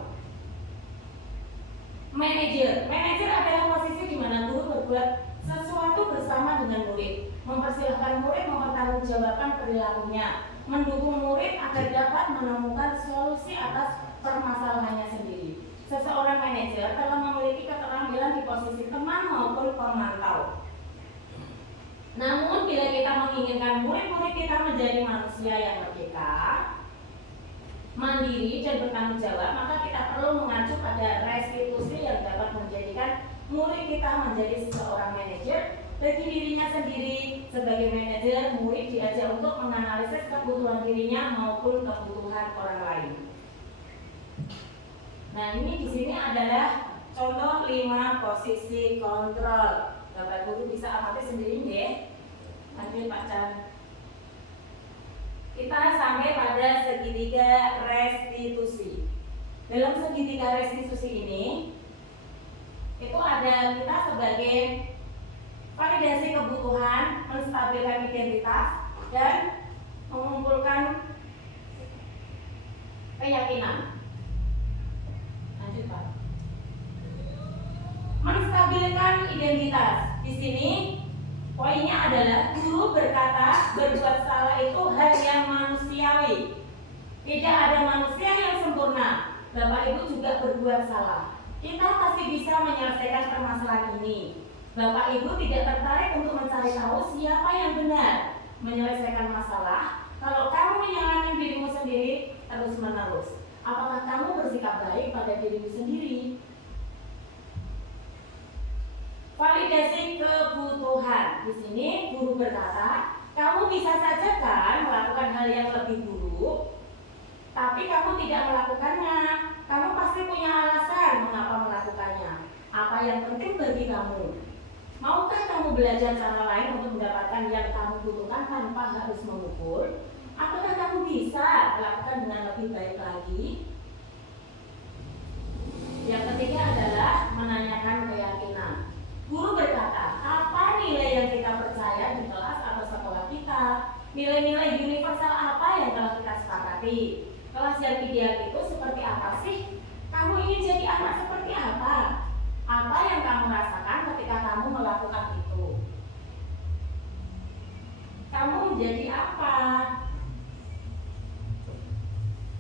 Manajer adalah posisi di mana guru berbuat sesuatu bersama dengan murid, mempersilahkan murid mempertanggungjawabkan perilakunya, mendukung murid agar dapat menemukan solusi atas permasalahannya sendiri. Seseorang manajer telah memiliki keterampilan di posisi teman maupun pemantau. Namun bila kita menginginkan murid-murid kita menjadi manusia yang merdeka, mandiri dan bertanggung jawab, maka kita perlu mengacu pada restitusi yang dapat menjadikan murid kita menjadi seseorang manajer bagi dirinya sendiri. Sebagai manajer, murid diajak untuk menganalisis kebutuhan dirinya maupun kebutuhan orang lain. Nah, ini di sini adalah contoh 5 posisi kontrol. Bapak Guru bisa amati sendiri deh. Ambil Pak Chan. Kita sampai pada segitiga restitusi. Dalam segitiga restitusi ini, itu ada kita sebagai validasi kebutuhan, menstabilkan identitas, dan mengumpulkan keyakinan. Lanjut Pak. Menstabilkan identitas. Di sini poinnya adalah guru berkata berbuat salah itu hal yang manusiawi. Tidak ada manusia yang sempurna. Bapak Ibu juga berbuat salah. Kita pasti bisa menyelesaikan permasalahan ini. Bapak Ibu tidak tertarik untuk mencari tahu siapa yang benar menyelesaikan masalah. Kalau kamu menyalahkan dirimu sendiri terus-menerus, apakah kamu bersikap baik pada dirimu sendiri? Validasi kebutuhan. Di sini guru berkata, kamu bisa saja kan melakukan hal yang lebih buruk, tapi kamu tidak melakukannya. Kamu pasti punya alasan mengapa melakukannya. Apa yang penting bagi kamu? Maukah kamu belajar cara lain untuk mendapatkan yang kamu butuhkan tanpa harus mengukur? Apakah kamu bisa melakukan dengan lebih baik lagi? Yang ketiga adalah menanyakan keyakinan. Guru berkata, apa nilai yang kita percaya di kelas atau sekolah kita? Nilai-nilai universal apa yang telah kita sepakati? Kelas yang ideal itu seperti apa sih? Kamu ingin jadi anak seperti apa? Apa yang kamu rasakan ketika kamu melakukan itu? Kamu menjadi apa?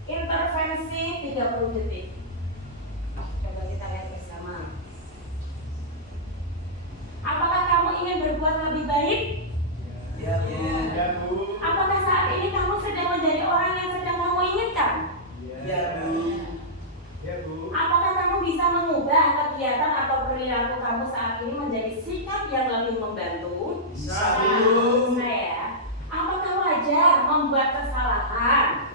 Intervensi 30 detik. Coba kita lihat bersama. Apakah kamu ingin berbuat lebih baik? Ya, Bu. Ya Bu. Apakah saat ini kamu sedang menjadi orang yang sedang kamu inginkan? Ya, Bu. Ya Bu. Apakah kamu bisa mengubah kegiatan atau perilaku kamu saat ini menjadi sikap yang lebih membantu? Bisa, Bu. Saya. Apakah wajar membuat kesalahan?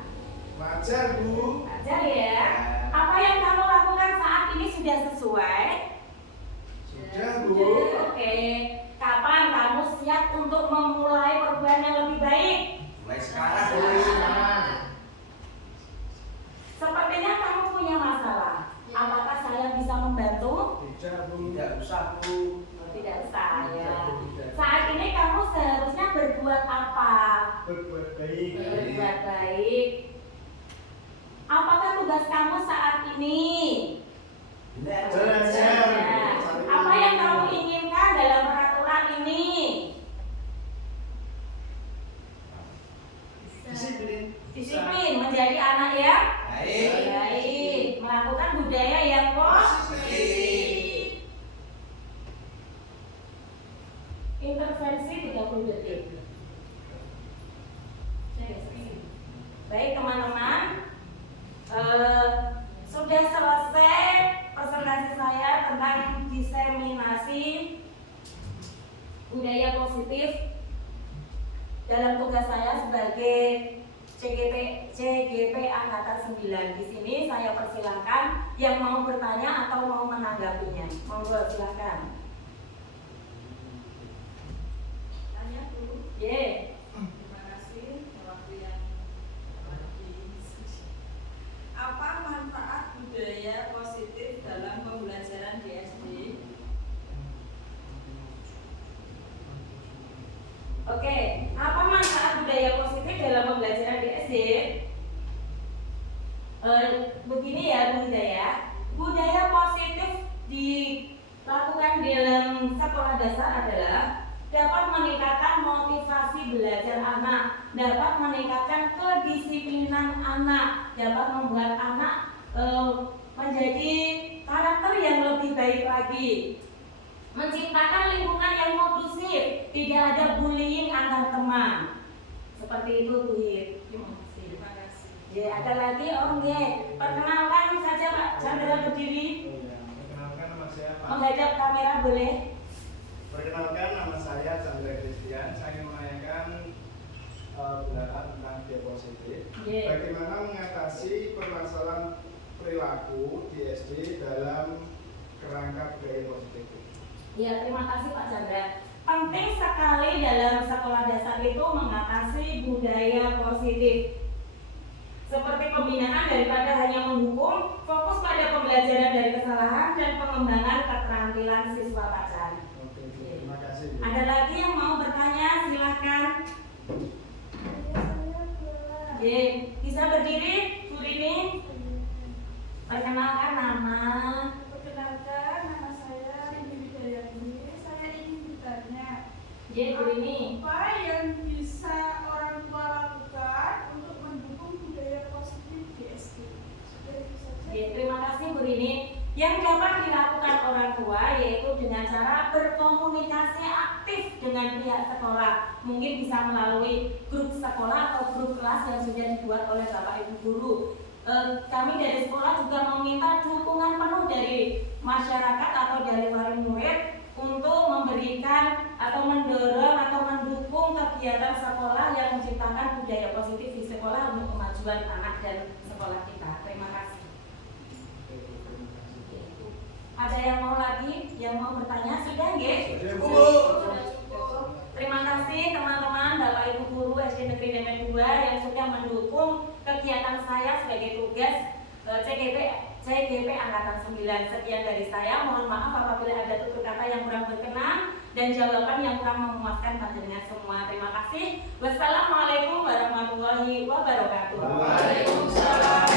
Wajar Bu. Wajar ya. Apa yang kamu lakukan saat ini sudah sesuai? Sudah Bu. Oke. Kapan kamu siap untuk memulai perubahan yang lebih baik? Mulai sekarang, Bu. Mulai sekarang. Sepertinya kamu punya masalah. Apakah saya bisa membantu? Tidak Bu. Tidak usah, Bu. Tidak saya. Saat ini kamu seharusnya berbuat apa? Berbuat baik. Berbuat baik. Apakah tugas kamu saat ini? Belajar. Ya. Apa yang kamu inginkan dalam peraturan ini? Disiplin, menjadi anak yang Baik. baik, melakukan budaya yang positif. Intervensi 30 detik. Baik teman-teman, sudah selesai presentasi saya tentang diseminasi budaya positif dalam tugas saya sebagai CGP Angkatan 9. Di sini saya persilahkan yang mau bertanya atau mau menanggapinya. Monggo silakan. Tanya dulu. Terima kasih waktu yang apa manfaat budaya positif dalam pembelajaran di SD? Oke, apa manfaat budaya positif dalam pembelajaran di SD? Begini ya Bu Hidayah, budaya positif dilakukan dalam sekolah dasar adalah dapat meningkatkan motivasi belajar anak, dapat meningkatkan kedisiplinan anak, dapat membuat anak menjadi karakter yang lebih baik lagi, menciptakan lingkungan yang kondusif, tidak ada bullying antar teman. Seperti itu Bu Hid. Terima kasih. Ya, ada lagi perkenalkan saja Pak Chandra berdiri, Perkenalkan nama saya Pak. menghadap kamera boleh. Perkenalkan nama saya Chandra Christian. Saya menanyakan pendapat tentang budaya positif. Bagaimana mengatasi permasalahan perilaku di SD dalam kerangka budaya positif? Ya, terima kasih Pak Chandra. Penting sekali dalam sekolah dasar itu mengatasi budaya positif. Seperti pembinaan daripada hanya menghukum, fokus pada pembelajaran dari kesalahan dan pengembangan keterampilan siswa Pak Chandra. Oke, terima kasih. Ada lagi yang mau bertanya? Silahkan. Bisa berdiri, Bu Rini. Perkenalkan nama. Perkenalkan, nama saya Rini Widayani. Saya ingin bertanya, Bu Rini. apa yang bisa orang tua lakukan untuk mendukung budaya positif di SD? Sudah itu saja. Terima kasih Bu Rini. Yang dapat dilakukan orang tua yaitu dengan cara berkomunikasi aktif dengan pihak sekolah. Mungkin bisa melalui grup sekolah atau grup kelas yang sudah dibuat oleh Bapak Ibu guru. Kami dari sekolah juga meminta dukungan penuh dari masyarakat atau dari wali murid untuk memberikan atau mendorong atau mendukung kegiatan sekolah yang menciptakan budaya positif di sekolah untuk kemajuan anak dan sekolah kita. Terima kasih. Ada yang mau lagi? Yang mau bertanya? Sudah nggih? Sudah cukup. Terima kasih teman-teman Bapak Ibu guru SD Negeri Demet 2 yang sudah mendukung kegiatan saya sebagai tugas CGP Angkatan 9. Sekian dari saya. Mohon maaf apabila ada tutur kata yang kurang berkenan dan jawaban yang kurang memuaskan panjenengan semua. Terima kasih. Wassalamualaikum warahmatullahi wabarakatuh. Waalaikumsalam.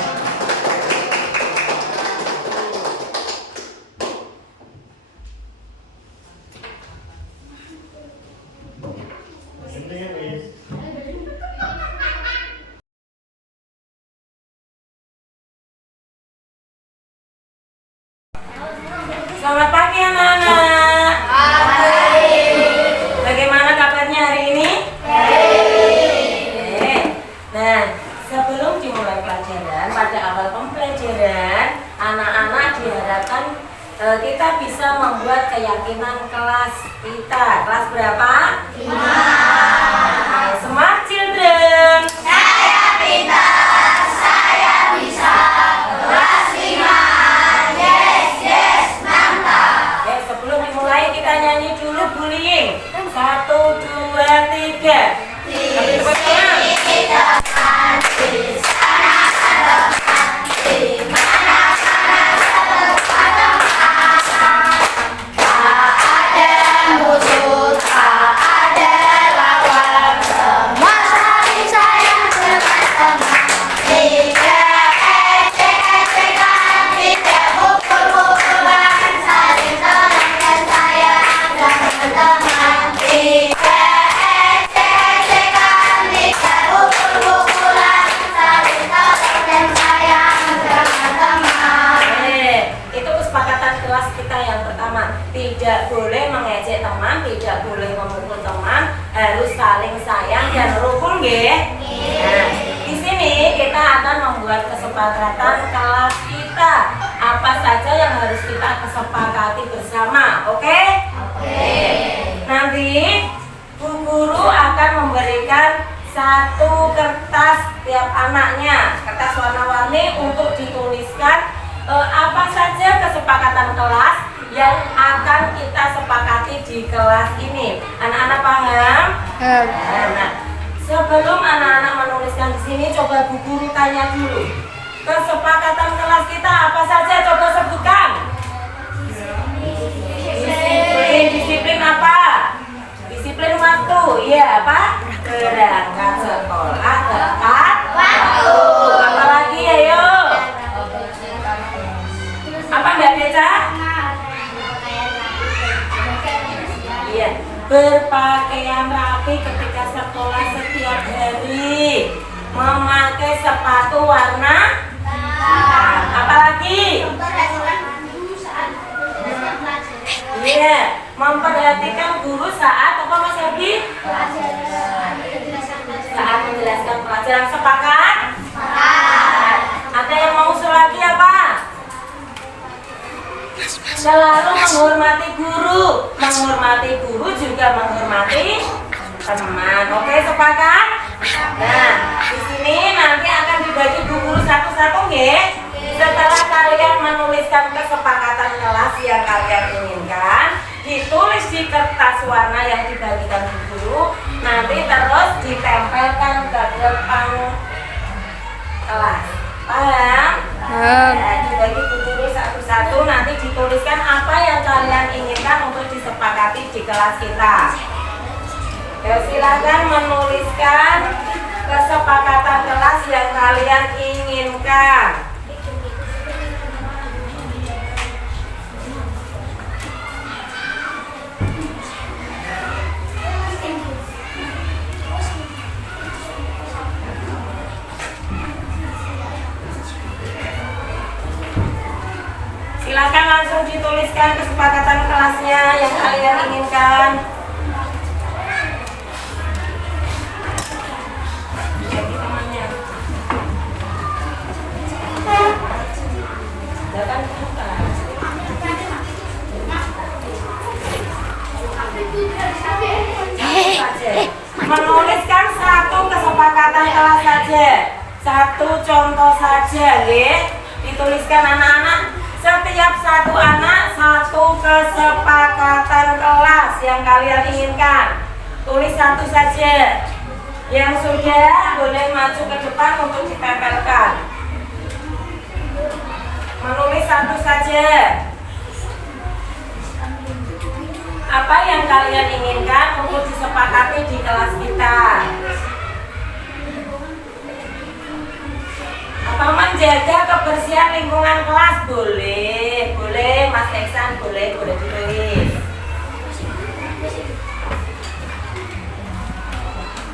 Selamat pagi anak-anak. Bagaimana kabarnya hari ini? Oke. Nah, sebelum dimulai pelajaran, pada awal pembelajaran, anak-anak diharapkan kita bisa membuat keyakinan kelas kita. Kelas berapa? 5. Smart children. Saya pintar, saya bisa. Kelas 5. Sebelum dimulai kita nyanyi dulu bullying. 1, 2, 3. Semua saling sayang membuat kesepakatan kelas kita. Apa saja yang harus kita kesepakati bersama, oke? Oke. Nanti Bu Guru akan memberikan satu kertas tiap anaknya, kertas warna-warni untuk dituliskan apa saja kesepakatan kelas yang akan kita sepakati di kelas ini. Anak-anak paham? Nah, sebelum anak-anak menuliskan di sini, coba Bu Guru tanya dulu. Kesepakatan kelas kita apa saja? Coba sebutkan. Disiplin apa? Disiplin waktu. Iya, apa? Berangkat sekolah tepat waktu. Apa lagi, ayo? Apa Mbak Deca? Iya, berpakaian rapi ketika sekolah setiap hari. Memakai sepatu warna hitam. Apalagi? Iya, memperhatikan guru saat apa Mas Herdi? Saat menjelaskan pelajaran. Sepakat? Sepakat. Ada yang mau usul lagi apa? Selalu menghormati guru. Menghormati guru juga menghormati teman. Oke, sepakat? Nah, di sini nanti akan dibagi Bu Guru satu-satu ya. Setelah kalian menuliskan kesepakatan kelas yang kalian inginkan, ditulis di kertas warna yang dibagikan Bu Guru, nanti terus ditempelkan ke depan kelas. Paham? Nah, dibagi Bu Guru satu-satu, nanti dituliskan apa yang kalian inginkan untuk disepakati di kelas kita. Ya, silakan menuliskan kesepakatan kelas yang kalian inginkan. Silakan langsung dituliskan kesepakatan kelasnya yang kalian inginkan. Menuliskan satu kesepakatan kelas saja, satu contoh saja, nggih. Dituliskan anak-anak, setiap satu anak satu kesepakatan kelas yang kalian inginkan. Tulis satu saja. Yang sudah boleh maju ke depan untuk ditempelkan. Menulis satu saja. Apa yang kalian inginkan untuk disepakati di kelas kita? Apa menjaga kebersihan lingkungan kelas? Boleh, boleh Mas Eksan, boleh ditulis.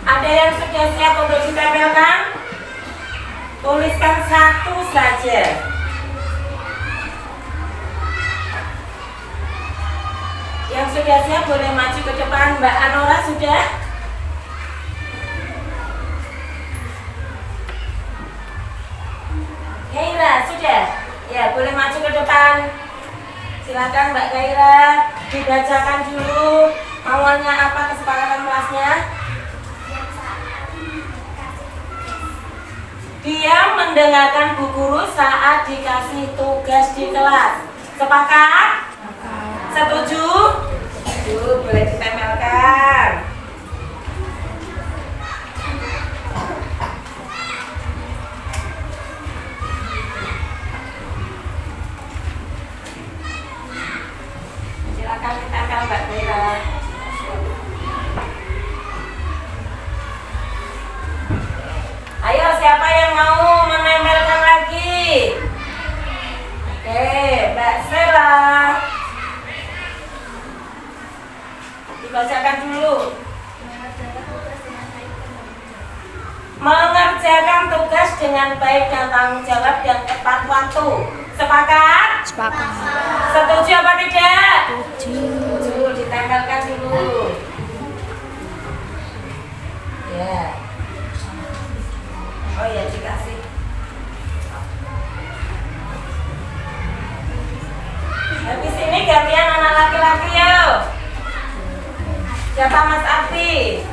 Ada yang sudah siap untuk ditempelkan? Tuliskan satu saja. Yang sudah siap boleh maju ke depan. Mbak Anora sudah? Kaira sudah? Ya, boleh maju ke depan. Silakan Mbak Kaira, dibacakan dulu awalnya apa kesepakatan kelasnya. Dia mendengarkan Bu Guru saat dikasih tugas di kelas. Sepakat? Setuju? Setuju, boleh ditempelkan. Silakan ditempel Mbak Bella. Ayo, siapa yang mau menempelkan lagi? Oke, Mbak Sela. Dibacakan dulu. Mengerjakan tugas dengan baik dan tanggung jawab dan tepat waktu. Sepakat? Sepakat. Setuju apa tidak? Setuju. Ditempelkan dulu. Ya. Oh ya, dikasih. Siapa Mas Arfi?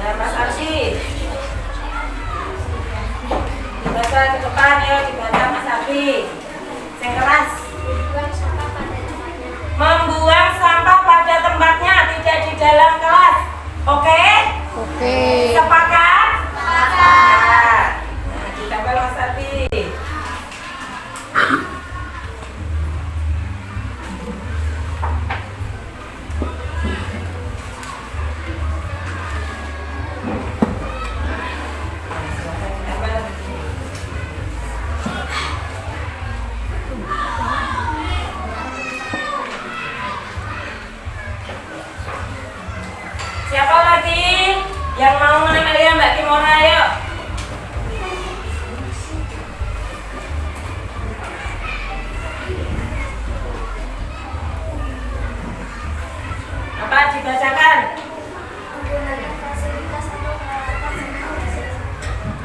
Ya Mas Arfi. Dibaca ke depan ya, dibaca Mas Arfi. Yang keras. Membuang sampah pada tempatnya, tidak di dalam kelas. Oke? Oke. Sepakat? Sepakat. Nah, ditambah Mas Arfi. Siapa lagi yang mau menemani Mbak Kimora? Yuk. Apa dibacakan?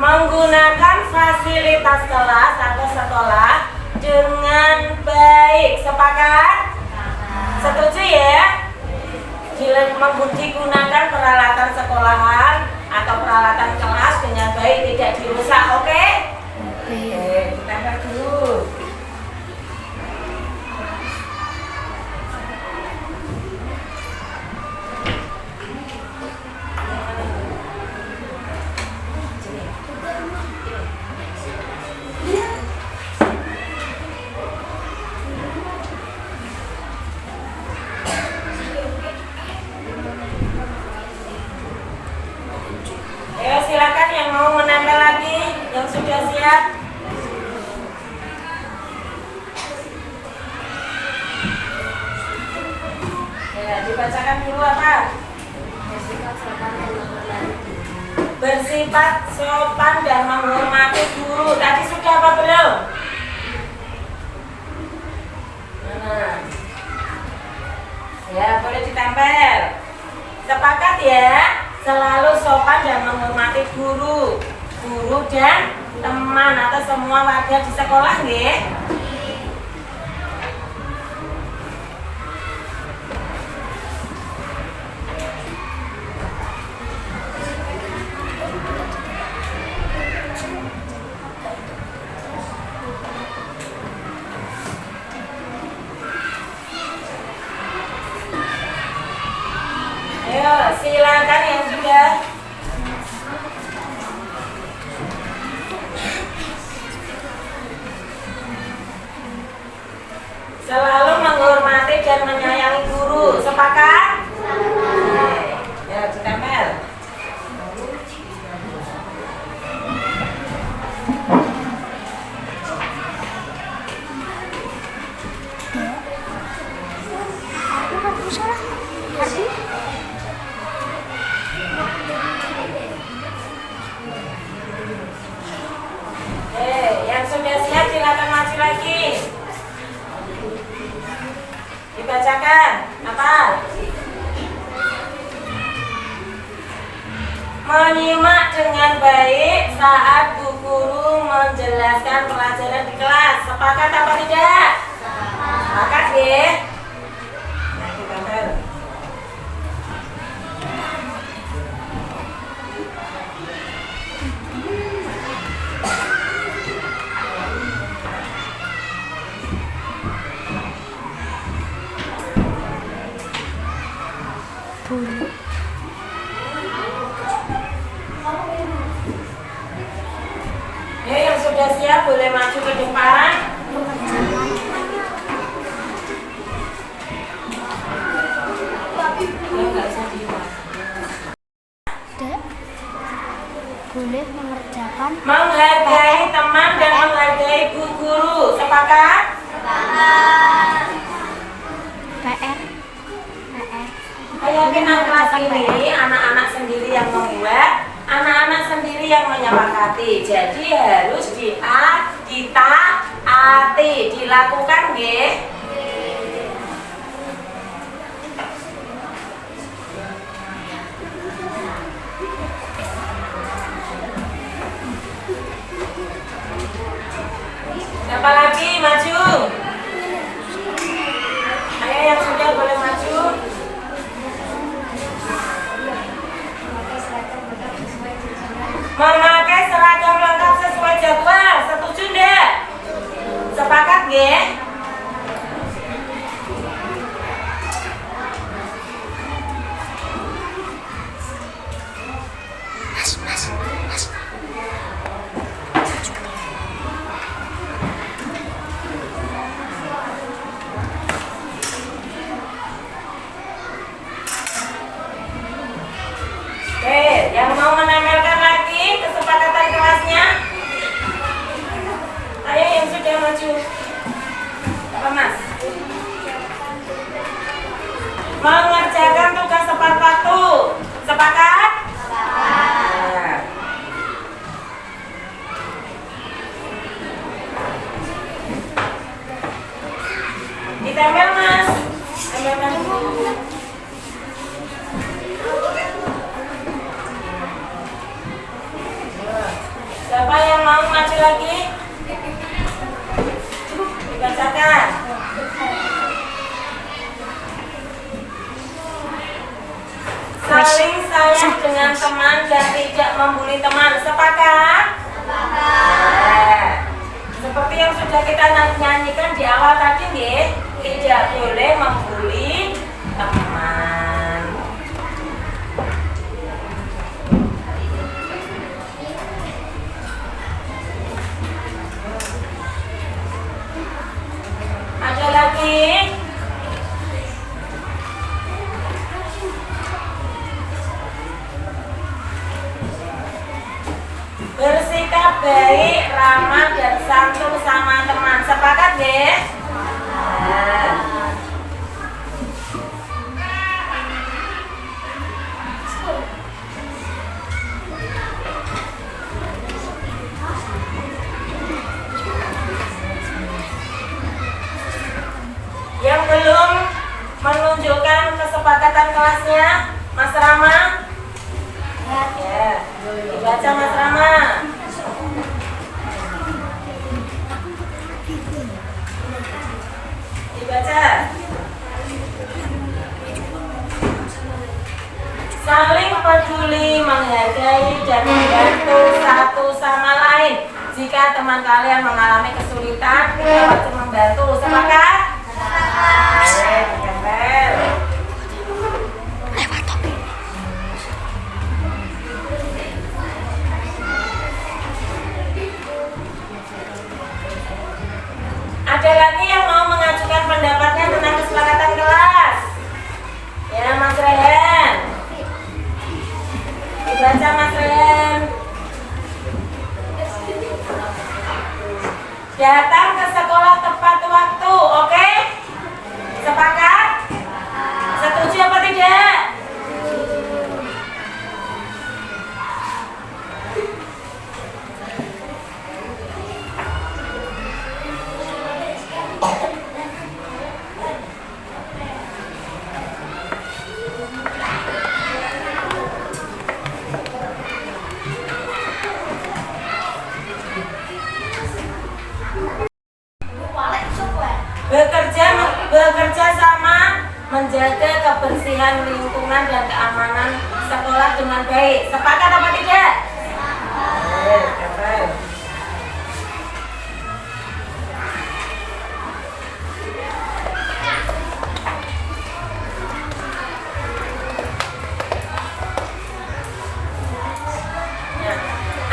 Menggunakan fasilitas kelas atau sekolah dengan baik. Sepakat? Setuju ya? Digunakan peralatan sekolahan atau peralatan kelas dengan baik, tidak dirusak. Oke? Oke, ditambah dulu. Ayo silakan yang mau menempel lagi, yang sudah siap. Ya, dibacakan dulu apa? Bersifat sopan dan menghormati guru. Tadi sudah apa belum? Nah. Ya, boleh ditempel. Sepakat ya? Selalu sopan dan menghormati guru dan teman atau semua warga di sekolah, nggih. Ayo, silakan yang sudah. Selalu menghormati dan menyayangi guru. Sepakat? Ya, ditempel. Yang sudah siap silakan maju lagi. Dibacakan apa? Menyimak dengan baik saat bu guru menjelaskan pelajaran di kelas. Sepakat apa tidak? Sepakat ya? Nah, ditambah. Ya, yang sudah siap boleh maju ke depan. Dek, boleh mengerjakan Menghargai teman dan menghargai bu guru. Sepakat? PR. Keyakinan kelas ini anak-anak sendiri yang membuat, anak-anak sendiri yang menyepakati. Jadi harus ditaati, dilakukan nggih. mengerjakan tugas tepat waktu. Sepakat? Sepakat. Ditempel Mas. Tempelkan dulu. Siapa yang mau maju lagi? Dibacakan. Saling sayang dengan teman dan tidak membuli teman. Sepakat? Sepakat. Seperti yang sudah kita nyanyikan di awal tadi, nggih, tidak boleh membuli teman. Ada lagi? Bersikap baik, ramah dan santun sama teman. Sepakat nggih? Yang belum menunjukkan kesepakatan kelasnya, Mas Rama? Ya, dibaca Mas Rama. Dibaca. Saling peduli, menghargai, dan membantu satu sama lain. Jika teman kalian mengalami kesulitan, kita wajib membantu. Sepakat? Sepakat. Ditempel. Ada lagi yang mau mengajukan pendapatnya tentang kesepakatan kelas? Ya, Mas Rehan. Dibaca Mas Rehan. Datang ke sekolah tepat waktu, oke? Sepakat? Setuju apa tidak? Bekerja sama menjaga kebersihan lingkungan dan keamanan sekolah dengan baik. Sepakat apa tidak? Sepakat.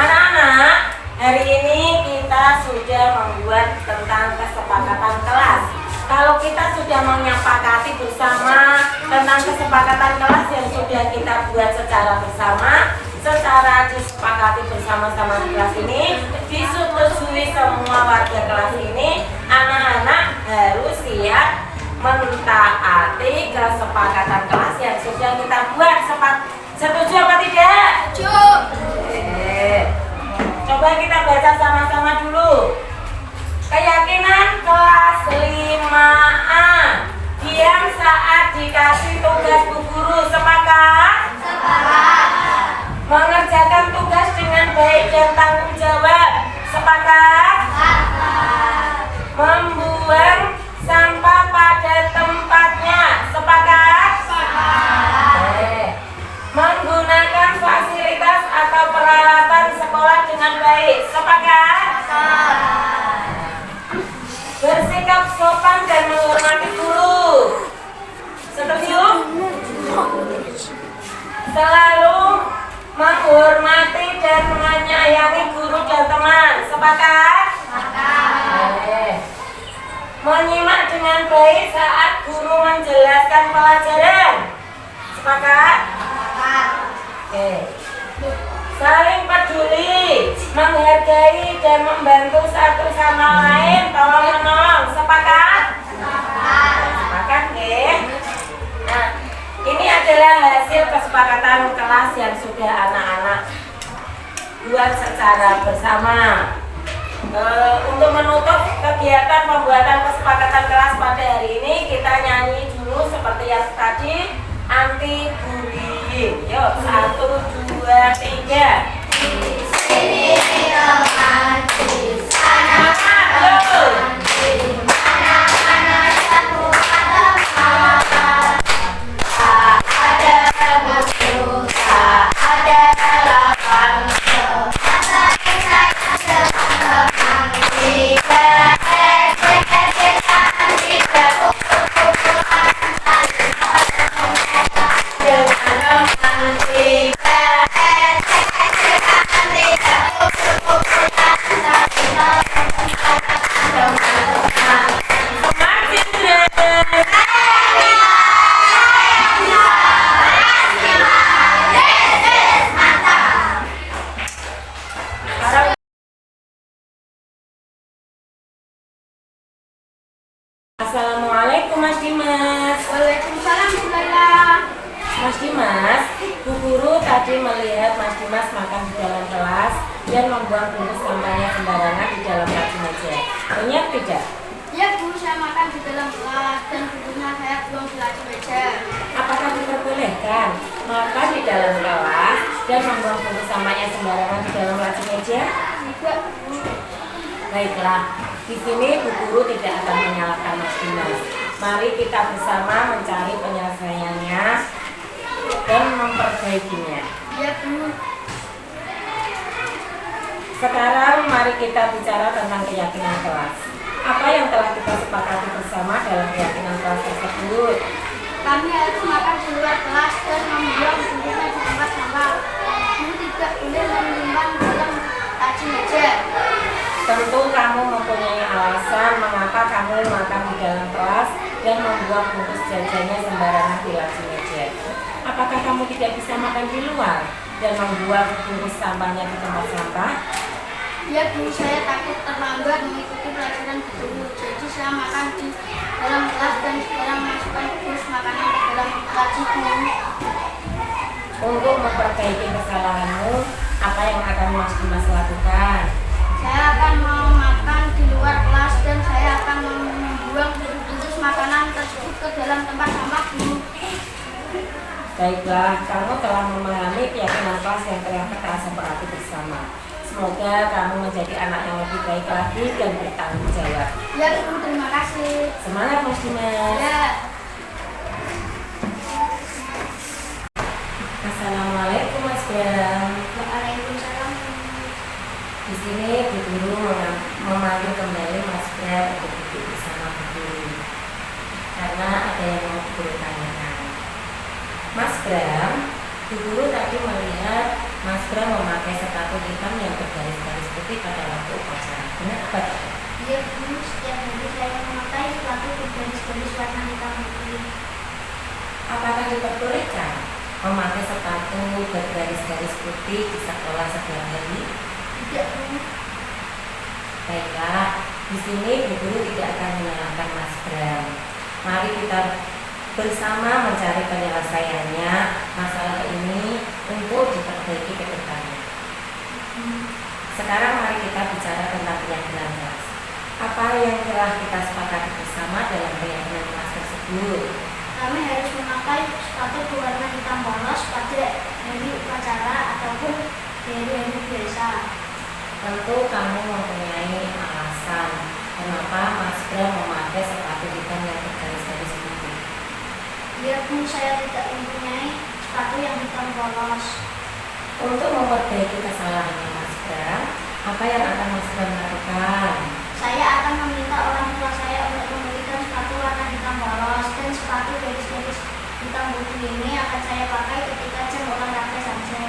Anak-anak, hari ini kita sudah membuat tentang kesepakatan kelas. Kalau kita sudah menyepakati bersama tentang kesepakatan kelas yang sudah kita buat secara bersama, secara disepakati bersama-sama di kelas ini, disetujui semua warga kelas ini, anak-anak harus siap mentaati kesepakatan kelas yang sudah kita buat. Setuju apa tidak? Setuju. Coba kita baca sama-sama dulu. Keyakinan kelas 5A, diam saat dikasih tugas Bu Guru. Sepakat? Sepakat. Mengerjakan tugas dengan baik dan tanggung jawab. Sepakat? Sepakat. Membuang sampah pada tempatnya. Sepakat? Sepakat. Menggunakan fasilitas atau peralatan sekolah dengan baik. Sepakat? Sepakat. Bersikap sopan dan menghormati guru. Setuju? Selalu menghormati dan menyayangi guru dan teman. Sepakat? Sepakat. Menyimak dengan baik saat guru menjelaskan pelajaran. Sepakat? Sepakat. Oke. Saling peduli, menghargai dan membantu satu sama lain, tolong menolong. Sepakat? Sepakat. Sepakat nggih? Nah, yang sudah anak-anak buat secara bersama. Untuk menutup kegiatan pembuatan kesepakatan kelas pada hari ini, kita nyanyi dulu seperti yang tadi, anti bullying. Yuk, 1, 2, 3. Di sini teman, di sana teman, di mana-mana satu teman. Tak ada musuh, tak ada lawan. Semasa saya teman-teman, jika kita kumpul-kumpulan dengan teman, jika Assalamualaikum Mas Dimas. Waalaikumsalam Bu Laila. Mas Dimas, Bu Guru tadi melihat Mas Dimas makan di dalam kelas dan membuang bungkus sampahnya sembarangan di dalam laci meja. Benar tidak? Ya Bu, saya makan di dalam kelas dan bungkusnya saya buang di laci meja. Apakah diperbolehkan makan di dalam kelas dan membuang bungkus sampahnya sembarangan di dalam laci meja? Tidak Bu. Baiklah, di sini Bu Guru tidak akan menyalahkan Mas Dimas. Mari kita bersama mencari penyelesaiannya dan memperbaikinya. Ya Bu. Sekarang mari kita bicara tentang keyakinan kelas. Apa yang telah kita sepakati bersama dalam keyakinan kelas tersebut? Kami harus makan di luar kelas dan membuang bungkusnya di tempat sampah. Guru tidak boleh menyimpan dalam laci meja. Tentu kamu mempunyai alasan mengapa kamu makan di dalam kelas dan membuang bungkus jajannya sembarangan di laci meja. Apakah kamu tidak bisa makan di luar dan membuang bungkus sampahnya di tempat sampah? Ya Bu, saya takut terlambat mengikuti pelajaran guru. Jadi saya makan di dalam kelas dan sekarang masukkan bungkus makanan ke dalam laci guru. Untuk memperbaiki kesalahanmu, apa yang akan Mas Dimas lakukan? Saya akan mau makan di luar kelas dan saya akan membuang bungkus makanan tersebut ke dalam tempat sampah guru. Baiklah, kamu telah memahami keyakinan kelas yang telah kita sepakati bersama. Semoga kamu menjadi anak yang lebih baik lagi dan bertanggung jawab. Ya Bu, terima kasih. Semangat Mas Dimas. Ya. Assalamualaikum Mas Bram. Waalaikumsalam. Di sini Bu Guru memanggil kembali Mas Bram untuk duduk bersama Bu Guru karena ada yang mau Bu Guru tanyakan. Mas Bram, Bu Guru tadi melihat Mas Bram memakai sepatu hitam yang bergaris-garis putih pada waktu upacara. Benar apa tidak? Ya Bu, setiap hari saya memakai sepatu bergaris-garis warna hitam putih. Apakah diperbolehkan memakai sepatu bergaris-garis putih di sekolah setiap hari? Tidak Bu. Baiklah, di sini Bu Guru tidak akan menyalahkan Mas Bram. Mari kita bersama mencari penyelesaiannya masalah ini untuk diperbaiki ke depannya. Sekarang mari kita bicara tentang keyakinan kelas. Apa yang telah kita sepakati bersama dalam keyakinan kelas tersebut? Kami harus memakai sepatu berwarna hitam polos pada hari upacara ataupun hari-hari biasa. Tentu kamu mempunyai alasan kenapa Mas Bram memakai sepatu hitam yang bergaris-garis putih. Ya Bu, saya tidak mempunyai sepatu yang hitam polos. Untuk memperbaiki kesalahannya Mas Bram, apa yang akan Mas Bram lakukan? Saya akan meminta orang tua saya untuk membelikan sepatu warna hitam polos dan sepatu garis-garis hitam putih ini akan saya pakai ketika jam olahraga saja.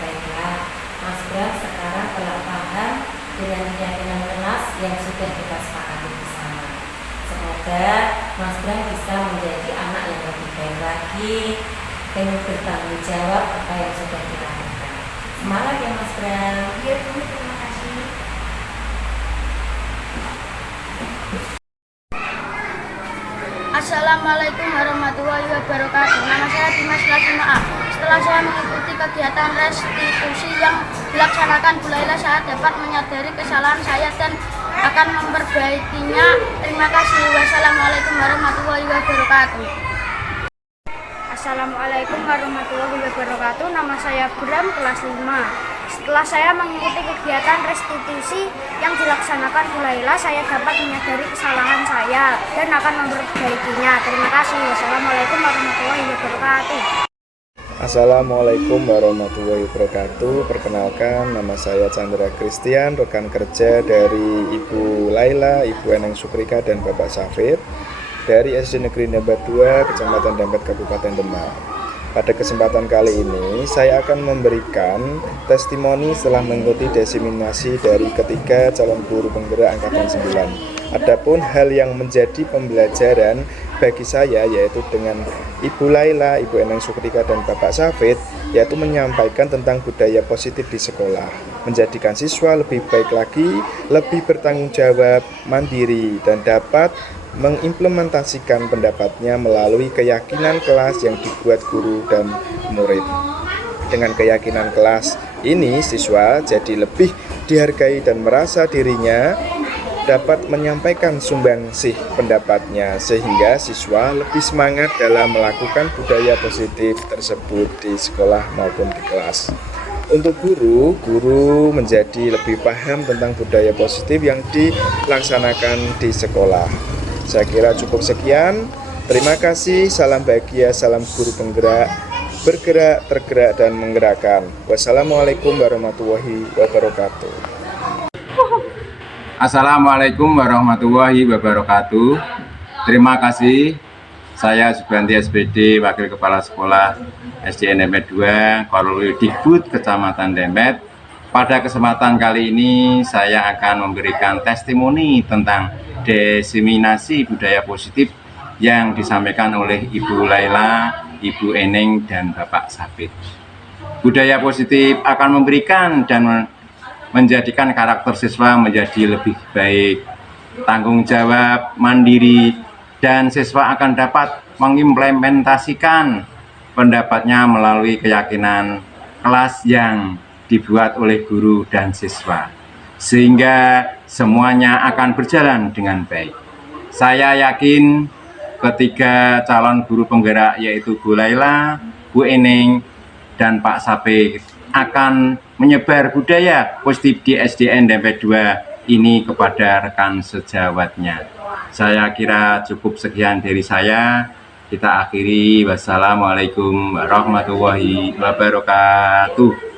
Baiklah, Mas Bram sekarang telah paham dengan keyakinan kelas yang sudah kita sepakati bersama. Semoga Mas Bram bisa menjadi anak yang lebih baik lagi dan bertanggung jawab apa yang sudah dilakukan. Semangat ya Mas Bram. Ya Bu, terima kasih. Assalamualaikum warahmatullahi wabarakatuh. Nama saya Dimas kelas 5A. Setelah saya mengikuti kegiatan restitusi yang dilaksanakan Bu Laila, saya dapat menyadari kesalahan saya dan akan memperbaikinya. Terima kasih. Wassalamualaikum warahmatullahi wabarakatuh. Assalamualaikum warahmatullahi wabarakatuh. Nama saya Bram kelas 5. Setelah saya mengikuti kegiatan restitusi yang dilaksanakan Bu Laila, saya dapat menyadari kesalahan saya dan akan memperbaikinya. Terima kasih. Wassalamualaikum warahmatullahi wabarakatuh. Assalamualaikum warahmatullahi wabarakatuh. Perkenalkan, nama saya Chandra Christian, rekan kerja dari Ibu Laila, Ibu Eneng Sukrika, dan Bapak Safir dari SD Negeri Nembat 2, Kecamatan Dempet, Kabupaten Demak. Pada kesempatan kali ini, saya akan memberikan testimoni setelah mengikuti desiminasi dari ketiga calon guru penggerak Angkatan 9. Adapun hal yang menjadi pembelajaran bagi saya, yaitu dengan Ibu Laila, Ibu Eneng Sukrika, dan Bapak Safid, yaitu menyampaikan tentang budaya positif di sekolah, menjadikan siswa lebih baik lagi, lebih bertanggung jawab, mandiri, dan dapat mengimplementasikan pendapatnya melalui keyakinan kelas yang dibuat guru dan murid. Dengan keyakinan kelas ini, siswa jadi lebih dihargai dan merasa dirinya dapat menyampaikan sumbangsih pendapatnya, sehingga siswa lebih semangat dalam melakukan budaya positif tersebut di sekolah maupun di kelas. Untuk guru menjadi lebih paham tentang budaya positif yang dilaksanakan di sekolah. Saya kira cukup sekian. Terima kasih. Salam bahagia, salam guru penggerak, bergerak, tergerak, dan menggerakkan. Wassalamualaikum warahmatullahi wabarakatuh. Assalamualaikum warahmatullahi wabarakatuh. Terima kasih. Saya Subanti SPD, Wakil Kepala Sekolah SDN Dempet 2, Korul Dikbud, Kecamatan Dempet. Pada kesempatan kali ini saya akan memberikan testimoni tentang desiminasi budaya positif yang disampaikan oleh Ibu Laila, Ibu Eneng, dan Bapak Safid. Budaya positif akan memberikan dan menjadikan karakter siswa menjadi lebih baik, tanggung jawab, mandiri, dan siswa akan dapat mengimplementasikan pendapatnya melalui keyakinan kelas yang dibuat oleh guru dan siswa, sehingga semuanya akan berjalan dengan baik. Saya yakin ketiga calon guru penggerak, yaitu Bu Laila, Bu Eneng, dan Pak Safir, akan menyebar budaya positif di SDN Dempet 2 ini kepada rekan sejawatnya. Saya kira cukup sekian dari saya. Kita akhiri. Wassalamualaikum warahmatullahi wabarakatuh.